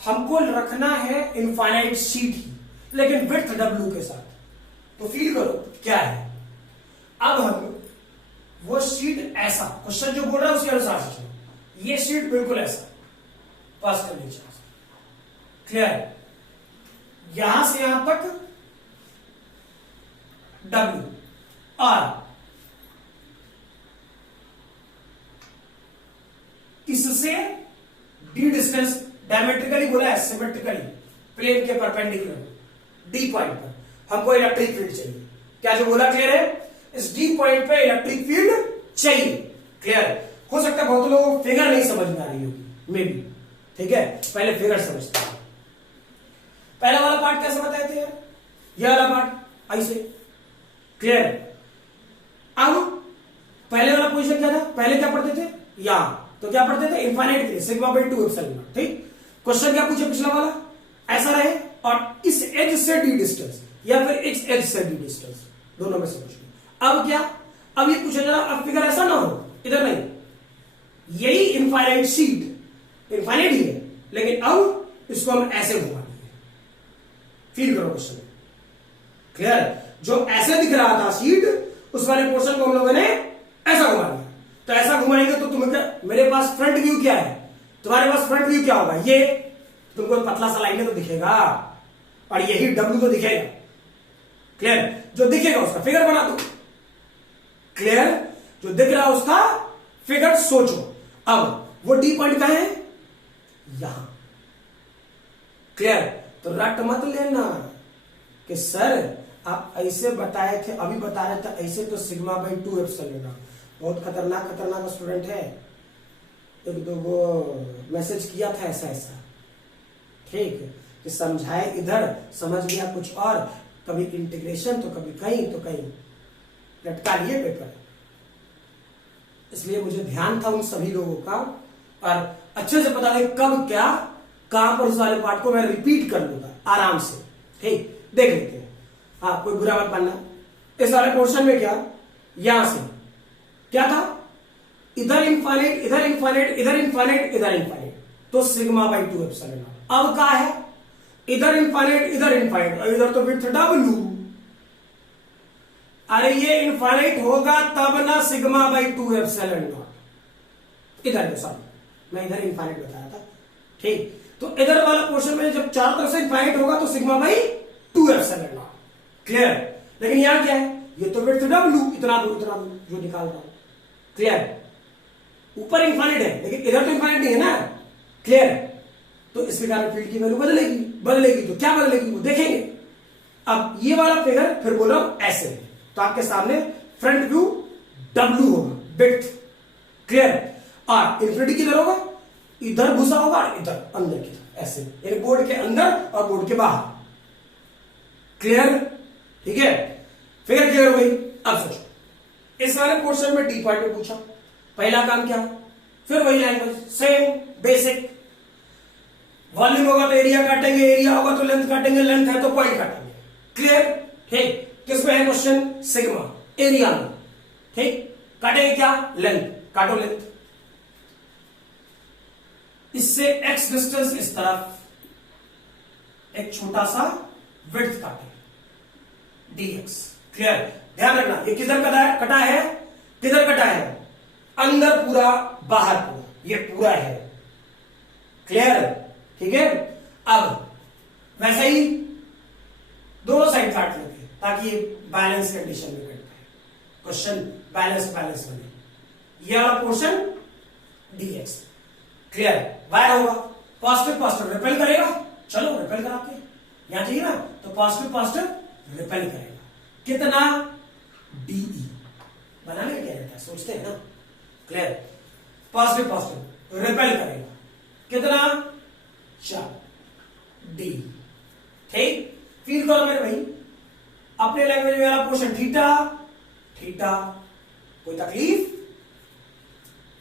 हमको रखना है इनफाइनाइट शीट ही, लेकिन विड्थ डब्ल्यू के साथ। तो फील करो क्या है, अब हम वो शीट ऐसा, क्वेश्चन जो बोल रहा है उसके अनुसार से, ये शीट बिल्कुल ऐसा पास कर लीजिए। क्लियर, यहां से यहां तक डब्ल्यू, और इससे डी डिस्टेंस डायमेट्रिकली बोला है, सिमेट्रिकली प्लेन के परपेंडिकुलर डी पॉइंट पर हमको इलेक्ट्रिक फील्ड चाहिए। क्या जो बोला क्लियर है, इस डी पॉइंट पे इलेक्ट्रिक फील्ड चाहिए। क्लियर है, हो सकता है बहुत लोग फिगर नहीं समझ में आ रही होगी, मे बी, ठीक है, पहले फिगर समझते हैं। पहला वाला पार्ट कैसे बताए थे यार, ये वाला पार्ट ऐसे। क्लियर, अब पहले वाला पोजीशन क्या था, पहले क्या पढ़ते थे, यहां तो क्या पढ़ते थे, इनफाइनाइट के लिए सिग्मा बाई 2 एप्सिलॉन नॉट। ठीक, क्वेश्चन क्या पूछे पिछला वाला, ऐसा रहे और इस एज से डी डिस्टेंस, या फिर इस एज से डी डिस्टेंस, दोनों में से कुछ। अब क्या, अब ये पूछा जा रहा, अब फिगर ऐसा ना हो, इधर नहीं, यही इनफाइनाइट शीट इनफाइनाइट ही है, लेकिन अब इसको हम ऐसे घुमा देंगे। फील करो क्वेश्चन। क्लियर, जो ऐसे दिख रहा था शीट, उस वाले पोर्शन को हम लोगों ने ऐसा घुमा दिया। तो ऐसा घुमाएंगे तो तुम्हें क्या, मेरे पास फ्रंट व्यू क्या है, तुम्हारे पास फ्रंट व्यू क्या होगा, ये तुमको पतला सा लाइन तो दिखेगा, और यही डब्ल्यू तो दिखेगा। क्लियर, जो दिखेगा उसका फिगर बना दो। क्लियर, जो दिख रहा है उसका फिगर सोचो। अब वो डी पॉइंट कहां है, यहां। क्लियर, तो रट मत लेना कि सर आप ऐसे बताए थे, अभी बता रहे थे ऐसे, तो सिग्मा बाई 2 एप्सिलॉन नॉट। बहुत खतरनाक खतरनाक स्टूडेंट है, एक दो वो मैसेज किया था ऐसा ऐसा, ठीक है, कि समझाए इधर, समझ गया कुछ और, कभी इंटीग्रेशन तो कभी कहीं तो कहीं, लटका लिए पेपर। इसलिए मुझे ध्यान था उन सभी लोगों का, और अच्छे से पता है कब क्या, कहां पर उस वाले पार्ट को मैं रिपीट कर लूंगा आराम से। ठीक, देख लेते हैं। हाँ, कोई बुरा मत मानना। इस वाले पोर्शन में क्या, यहां से क्या था, इधर इनफाइनाइट, इधर इनफाइनाइट, इधर इनफाइनाइट, इधर इनफाइनाइट, तो सिग्मा बाई 2 एप्सिलॉन नॉट। अब क्या है, इधर इनफाइनाइट, इधर इनफाइनाइट, और इधर तो विड्थ डब्ल्यू। अरे ये इनफाइनाइट होगा तब ना सिग्मा बाई 2 एप्सिलॉन नॉट। इधर सॉरी, मैं इधर इनफाइनाइट बताया था। ठीक, तो इधर वाला पोर्शन में जब चारों तरफ से इनफाइनाइट होगा तो sigma by 2 epsilon not. Clear, लेकिन यहां क्या है, ये तो विड्थ डब्ल्यू, इतना दूर जो निकाल रहा हूं। क्लियर, ऊपर इनफाइनाइट है लेकिन इधर तो इनफाइनाइट नहीं है ना। क्लियर, तो इसके कारण फील्ड की वैल्यू बदलेगी। बदलेगी तो क्या बदलेगी वो देखेंगे। अब ये वाला फिगर फिर बोलो ऐसे, तो आपके सामने फ्रंट व्यू W होगा, विड्थ, क्लियर। और इंफिनिटी किधर होगा, इधर घुसा होगा और इधर अंदर की तरफ, ऐसे, यानी बोर्ड के अंदर और बोर्ड के बाहर, क्लियर, ठीक है। फिगर क्लियर हो गई। अब सोचो इस वाले पोर्शन में डी पार्ट में पूछा, पहला काम क्या, फिर वही लैंग्वेज, सेम बेसिक, वॉल्यूम होगा तो एरिया काटेंगे, एरिया होगा तो लेंथ काटेंगे, लेंथ है तो पॉइंट काटेंगे, क्लियर, ठीक। किसमें है क्वेश्चन, सिग्मा, एरिया में, ठीक। काटेंगे क्या, लेंथ, काटो लेंथ। इससे एक्स डिस्टेंस इस तरफ, एक छोटा सा विड्थ काटे, dx, क्लियर। ध्यान रखना ये किधर कटा है, किधर कटा है, अंदर पूरा बाहर पूरा, ये पूरा है, क्लियर, ठीक है। अब वैसे ही दोनों साइड काट लेते हैं ताकि ये बैलेंस कंडीशन में कट पाए, क्वेश्चन बैलेंस बने। ये वाला पोर्शन dx, क्लियर। वायर होगा पॉजिटिव पॉजिटिव रिपेल करेगा, चलो रिपेल कराते हैं, यहां चाहिए ना, तो पॉजिटिव पॉजिटिव रिपेल करेगा, कितना, dE, बनाने क्या रहता है सोचते हैं ना, क्लियर। पॉजिटिव पॉजिटिव रिपेल करेगा, कितना, 4 D, ठीक। फील करो मेरे भाई, अपने लैंग्वेज में वाला पोर्शन थीटा, थीटा, कोई तकलीफ,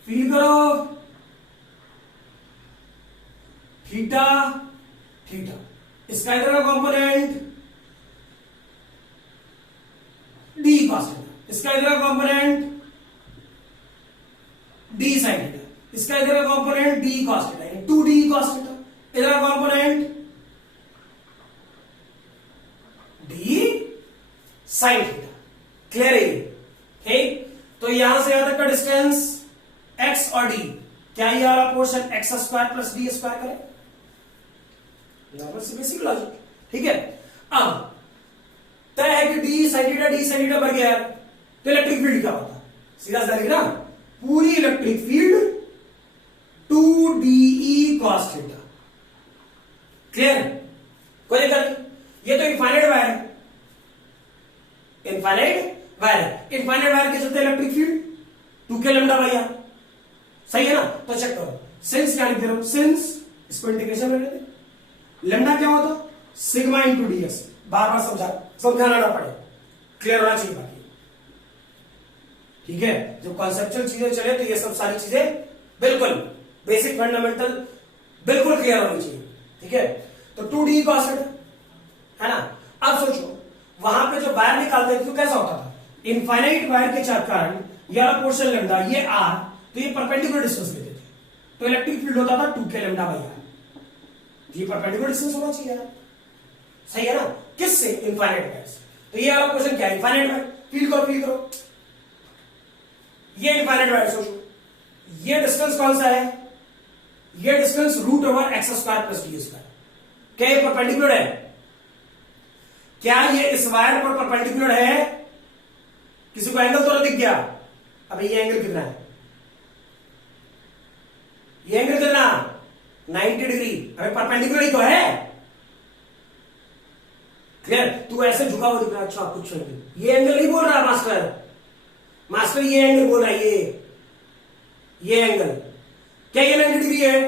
फील करो, थीटा, थीटा, इसका इधर का कंपोनेंट डी cos थीटा, इसका इधर का कंपोनेंट डी sin थीटा, इसका इधर का कंपोनेंट डी cos थीटा, यानी 2D cos थीटा, इधर का component D sin theta, clear है, ठीक। तो यहां से यहां तक का डिस्टेंस x और d, क्या ये वाला portion x square plus D square करें, नॉर्मल से बेसिक लॉजिक, ठीक है। अब तय है कि डी sin थीटा बढ़ गया तो इलेक्ट्रिक फील्ड क्या होता, सीधा सा ना, पूरी electric field 2DE cos theta, clear, कोई दिक्कत नहीं। ये तो इनफाइनाइट वायर है, इनफाइनाइट वायर, इनफाइनाइट वायर के चलते electric field 2k lambda by R, सही है ना। तो चेक करो, सिंस क्या लिख दे रहा हूं, सिंस, इसको इंटीग्रेशन में लेते, लैम्डा क्या होता, सिग्मा इंटू ds, बार बार समझाना ना पड़े, क्लियर होना चाहिए बाकी, ठीक है। जब कॉन्सेप्चुअल चीजें चले तो ये सब सारी चीजें बिल्कुल बेसिक फंडामेंटल बिल्कुल क्लियर होनी चाहिए, ठीक है। तो 2D cos थीटा है ना। अब सोचो वहां पे जो वायर निकालते थे तो कैसा होता था, इनफाइनाइट वायर के कारण यह पोर्शन लैम्डा, ये r, तो ये परपेंडिकुलर डिस्टेंस लेते थे, तो इलेक्ट्रिक फील्ड होता था 2k लैम्डा बाई आर, ये परपेंडिकुलर डिस्टेंस होना चाहिए यार, सही है ना, किससे, इनफाइनाइट वायर से। तो ये वाला क्वेश्चन क्या है, इनफाइनाइट वायर, फील करो, ये इनफाइनाइट वायर, सोचो ये डिस्टेंस कौन सा है, ये distance root over X square plus D square, क्या ये परपेंडिकुलर है, क्या ये इस वायर पर परपेंडिकुलर है, किसी को एंगल तो दिख गया, अबे ये एंगल कितना है, ये एंगल कितना, 90 डिग्री, अबे परपेंडिकुलर ही तो है, क्लियर। तू ऐसे झुका हुआ दिख रहा है, अच्छा कुछ नहीं, ये एंगल नहीं बोल रहा मास्टर, ये एंगल बोल रहा है, ये एंगल, क्या ये 90 डिग्री है,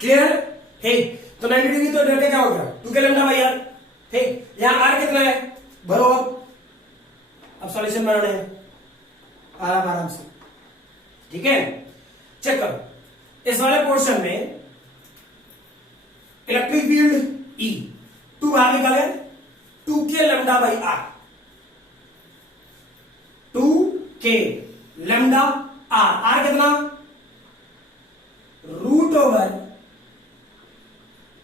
क्लियर, ठीक। तो 90 डिग्री तो डर के क्या हो गया, 2k लैम्डा बाई आर, ठीक। यहां r कितना है, भरो, अब सॉल्यूशन बनाना है आराम से, ठीक है। चेक करो इस वाले पोर्शन में इलेक्ट्रिक फील्ड E, 2 बाहर निकाले, 2k lambda by R, 2k lambda R कितना, root over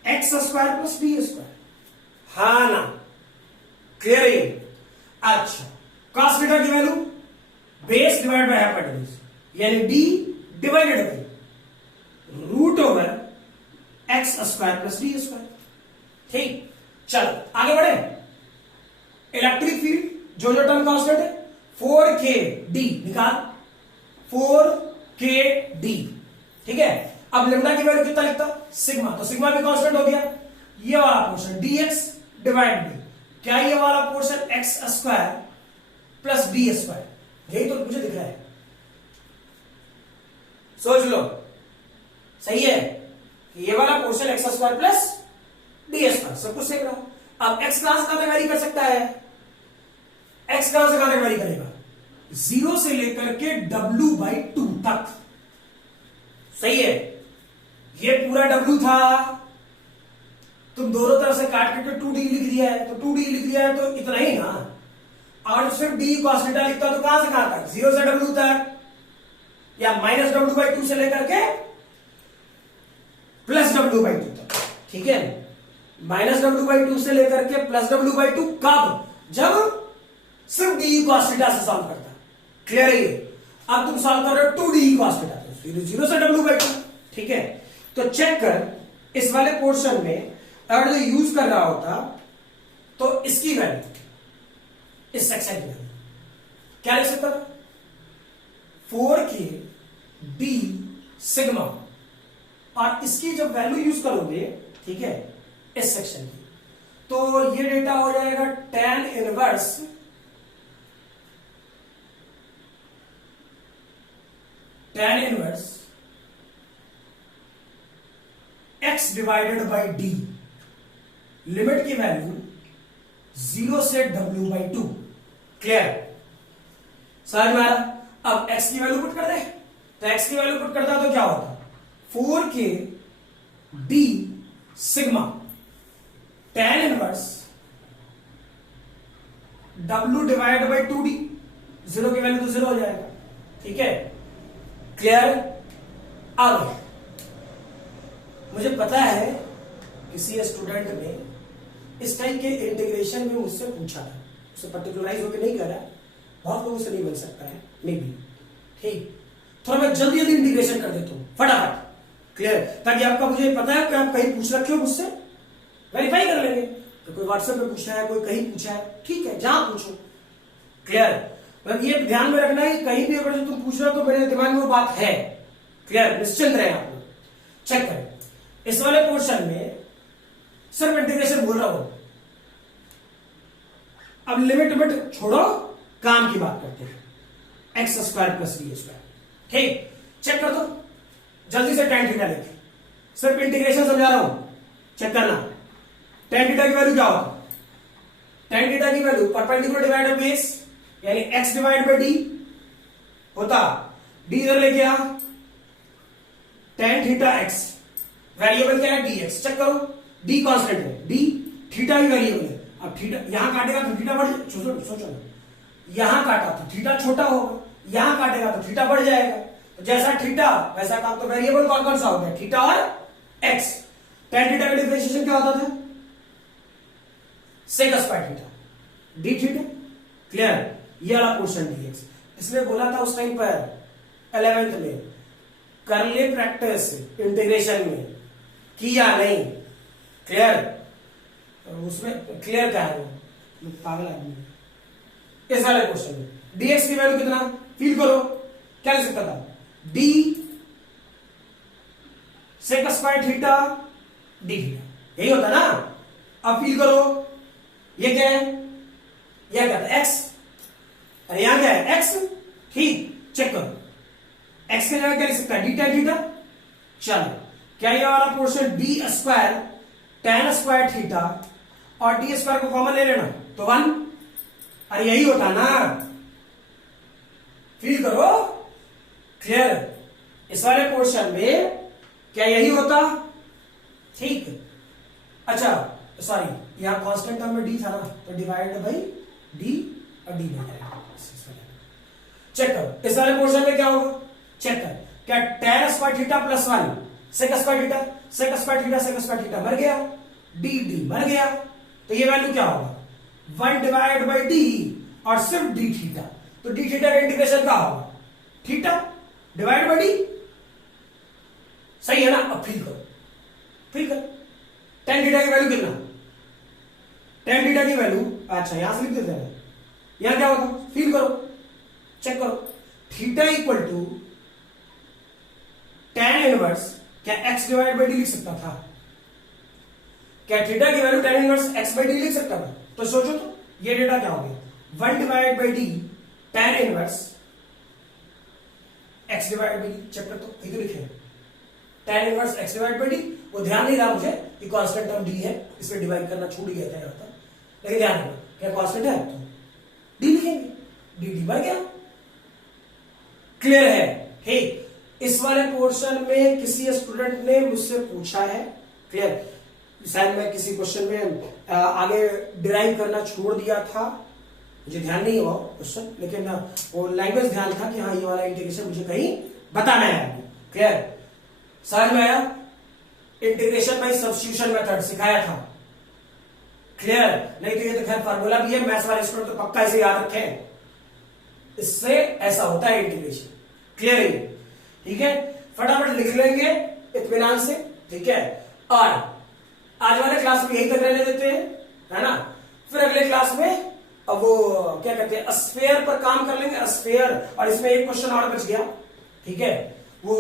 X square plus D square, हाँ ना, क्लियर है। अच्छा, cos थीटा की value base divide by hypotenuse, यानी d divided by root over X square plus D square, ठीक। चलो आगे बढ़े, इलेक्ट्रिक फील्ड जो टर्म कांस्टेंट है 4kd निकाल, 4kd, ठीक है। अब लैम्डा की वैल्यू कितना लिखता, सिग्मा, तो सिग्मा भी कांस्टेंट हो गया, ये वाला पोर्शन dx डिवाइड डी, क्या ये वाला portion x square plus D square, यही तो मुझे दिख रहा है, सोच लो, सही है कि ये वाला portion x square plus D square, सब कुछ सेम रहा। अब एक्स कहां से कहां तक वैरी कर सकता है, एक्स कहां से कहां तक वैरी करेगा, 0 से लेकर के w/2 तक, सही है। ये पूरा w था, तुम दोनों तरफ से काट करके 2d लिख दिया है, तो 2d लिख दिया है तो इतना ही ना। और सिर्फ d cos थीटा लिखता तो कहां से कहां तक, 0 से w तक, या माइनस w/2 से लेकर के प्लस w/2 तक, ठीक है। माइनस w/2 से लेकर के प्लस w/2 कब, जब सिर्फ d cos थीटा से सॉल्व करता, क्लियर है ये। अब तुम सॉल्व कर रहे हो 2d cos थीटा, 0 से w/2, ठीक है। तो चेक कर, इस वाले पोर्शन में अगर जो यूज कर रहा होता तो इसकी वैल्यू, इस सेक्शन की वैल्यू क्या लिख सकता था, 4k d सिग्मा, और इसकी जब वैल्यू यूज करोगे, ठीक है, इस सेक्शन की, तो ये डेटा हो जाएगा tan inverse x divided by d, limit की वैल्यू 0 से w/2, क्लियर, समझ में आ रहा। अब x की वैल्यू पुट कर दे, तो x की वैल्यू पुट करता तो क्या होता, 4k d sigma tan inverse w divide by 2d, 0 की वैल्यू तो 0 हो जाएगा, ठीक है, क्लियर। अब मुझे पता है किसी स्टूडेंट ने इस टाइप के इंटीग्रेशन में मुझसे पूछा था, उसे पर्टिकुलराइज होकर नहीं करा, बहुत लोगों से नहीं बन सकता है, मे बी, ठीक। थोड़ा मैं जल्दी जल्दी इंटीग्रेशन कर देता हूं फटाफट, क्लियर, ताकि आपका, मुझे पता है कि आप कहीं पूछ रखे हो मुझसे, वेरीफाई कर लेंगे, तो कोई व्हाट्सएप में पूछा है, कोई कहीं पूछा है, ठीक है, जहां पूछो, क्लियर। मतलब ये ध्यान में रखना है कि कहीं भी अगर जो तुम पूछ रहे हो तो मेरे दिमाग में वो बात है, क्लियर, निश्चिंत रहे आप लोग। चेक करें, इस वाले पोर्शन में सिर्फ इंटीग्रेशन बोल रहा हूं, अब लिमिट छोड़ो, काम की बात करते हैं, x square plus D square, ठीक। चेक कर दो जल्दी से tan थीटा लेके, सिर्फ इंटीग्रेशन समझा रहा हूं, चेक करना। tan थीटा की वैल्यू क्या होता, tan थीटा की value perpendicular divide by base, यानी x डिवाइड बाई डी होता, d इधर लेके आ, tan थीटा x, वेरिएबल क्या है dx, चेक करो, d कांस्टेंट है, d थीटा ही वेरिएबल है। अब थीटा यहां काटेगा तो थीटा बढ़, सोचो यहां काटा तो थीटा छोटा होगा, यहां काटेगा तो थीटा बढ़ जाएगा, तो जैसा थीटा वैसा काम, तो वेरिएबल कौन कौन सा हो गया, थीटा और x। tan थीटा का डिफरेंशिएशन क्या होता था, sec square theta d theta, clear. ये वाला पोर्शन dx, इसलिए बोला था उस टाइम पर 11th में, कर ले प्रैक्टिस इंटीग्रेशन में, किया नहीं, क्लियर, उसमें क्लियर क्या है, वो पागल आदमी। इस वाले क्वेश्चन में dx की वैल्यू कितना, फील करो, क्या लिख सकता था, d sec square theta d theta, यही होता ना। अब फील करो, ये क्या है, यह क्या था x, अरे यहां क्या है x, ठीक, चेक करो, x के जगह क्या लिख सकता है, d tan थीटा। चलो, क्या ये वाला portion d square tan square theta और d स्क्वायर को कॉमन ले लेना तो 1, अरे यही होता ना, फील करो, क्लियर। इस वाले पोर्शन में क्या यही होता, ठीक। अच्छा सॉरी, यहां कांस्टेंट टर्म में d था ना, तो डिवाइड बाई d और d बन जाएगा। चेक करो, इस वाले पोर्शन में क्या होगा, चेक कर, क्या tan square theta plus 1 sec square theta, sec square theta, sec square theta मर गया, d मर गया, तो ये वैल्यू क्या होगा, 1 डिवाइड बाई d और सिर्फ d थीटा, तो d थीटा का इंटीग्रेशन क्या होगा, थीटा डिवाइड बाई d, सही है ना। अब फील करो, फील कर, tan थीटा की वैल्यू कितना, tan थीटा की वैल्यू, अच्छा यहां से लिख देते हैं, यहां क्या होगा, फील करो, चेक करो, theta equal to tan inverse, क्या x डिवाइड बाई डी लिख सकता था, क्या थीटा की value tan inverse x by D लिख सकता हूं? तो सोचो तो ये डेटा क्या हो गया, 1 divide by D tan inverse x divide by D. Check कर तो ये तो लिखे tan inverse x divide by D. वो ध्यान नहीं रहा मुझे कि कांस्टेंट टर्म डी है, इसमें डिवाइड करना छूट गया था यहां पर, लेकिन ध्यान रखना क्या कांस्टेंट है तो डी लिखेंगे, डी डी बाई क्या। क्लियर है? ठीक। इस वाले पोर्शन में किसी स्टूडेंट ने मुझसे पूछा है, क्लियर, शायद मैं किसी क्वेश्चन में आगे डिराइव करना छोड़ दिया था, मुझे ध्यान नहीं हुआ क्वेश्चन, लेकिन वो लैंग्वेज ध्यान था कि हाँ ये वाला इंटीग्रेशन मुझे कहीं बताना है। क्लियर? समझ में आया? इंटीग्रेशन बाय सब्स्टिट्यूशन मेथड सिखाया था। क्लियर? नहीं तो ये तो खैर फार्मूला भी है, मैथ्स वाले स्टूडेंट तो पक्का इसे याद रखें, इससे ऐसा होता है इंटीग्रेशन। क्लियर है? ठीक है, फटाफट लिख लेंगे इत्मीनान से। ठीक है, और आज वाले क्लास में यही तक रहने देते हैं, है ना। फिर अगले क्लास में अब वो क्या कहते हैं स्फीयर पर काम कर लेंगे, स्फीयर। और इसमें एक क्वेश्चन और बच गया, ठीक है, वो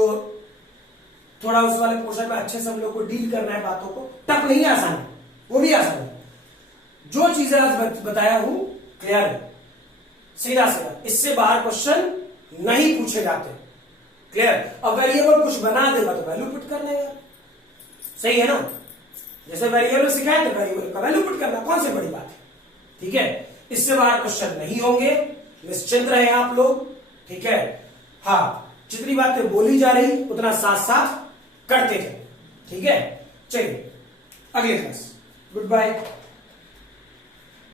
थोड़ा उस वाले पोर्शन में अच्छे से हम लोग को डील करना है, बातों को टफ नहीं है, आसान है, वो भी आसान है। जो चीजें आज बताया हूं क्लियर है, सीधा सीधा, इससे बाहर क्वेश्चन नहीं पूछे जाते। क्लियर? अब वेरिएबल कुछ बना देगा तो वैल्यू पुट करना है, सही है ना। जैसे वेरिएबल सिखाए तो वेरिएबल का वैल्यू पुट करना, कौन सी बड़ी बात है। ठीक है, इससे बाहर क्वेश्चन नहीं होंगे, निश्चिंत रहे आप लोग। ठीक है, हाँ, जितनी बातें बोली जा रही उतना साथ साथ करते जाए। ठीक है, चलिए अगले क्लास, गुड बाय।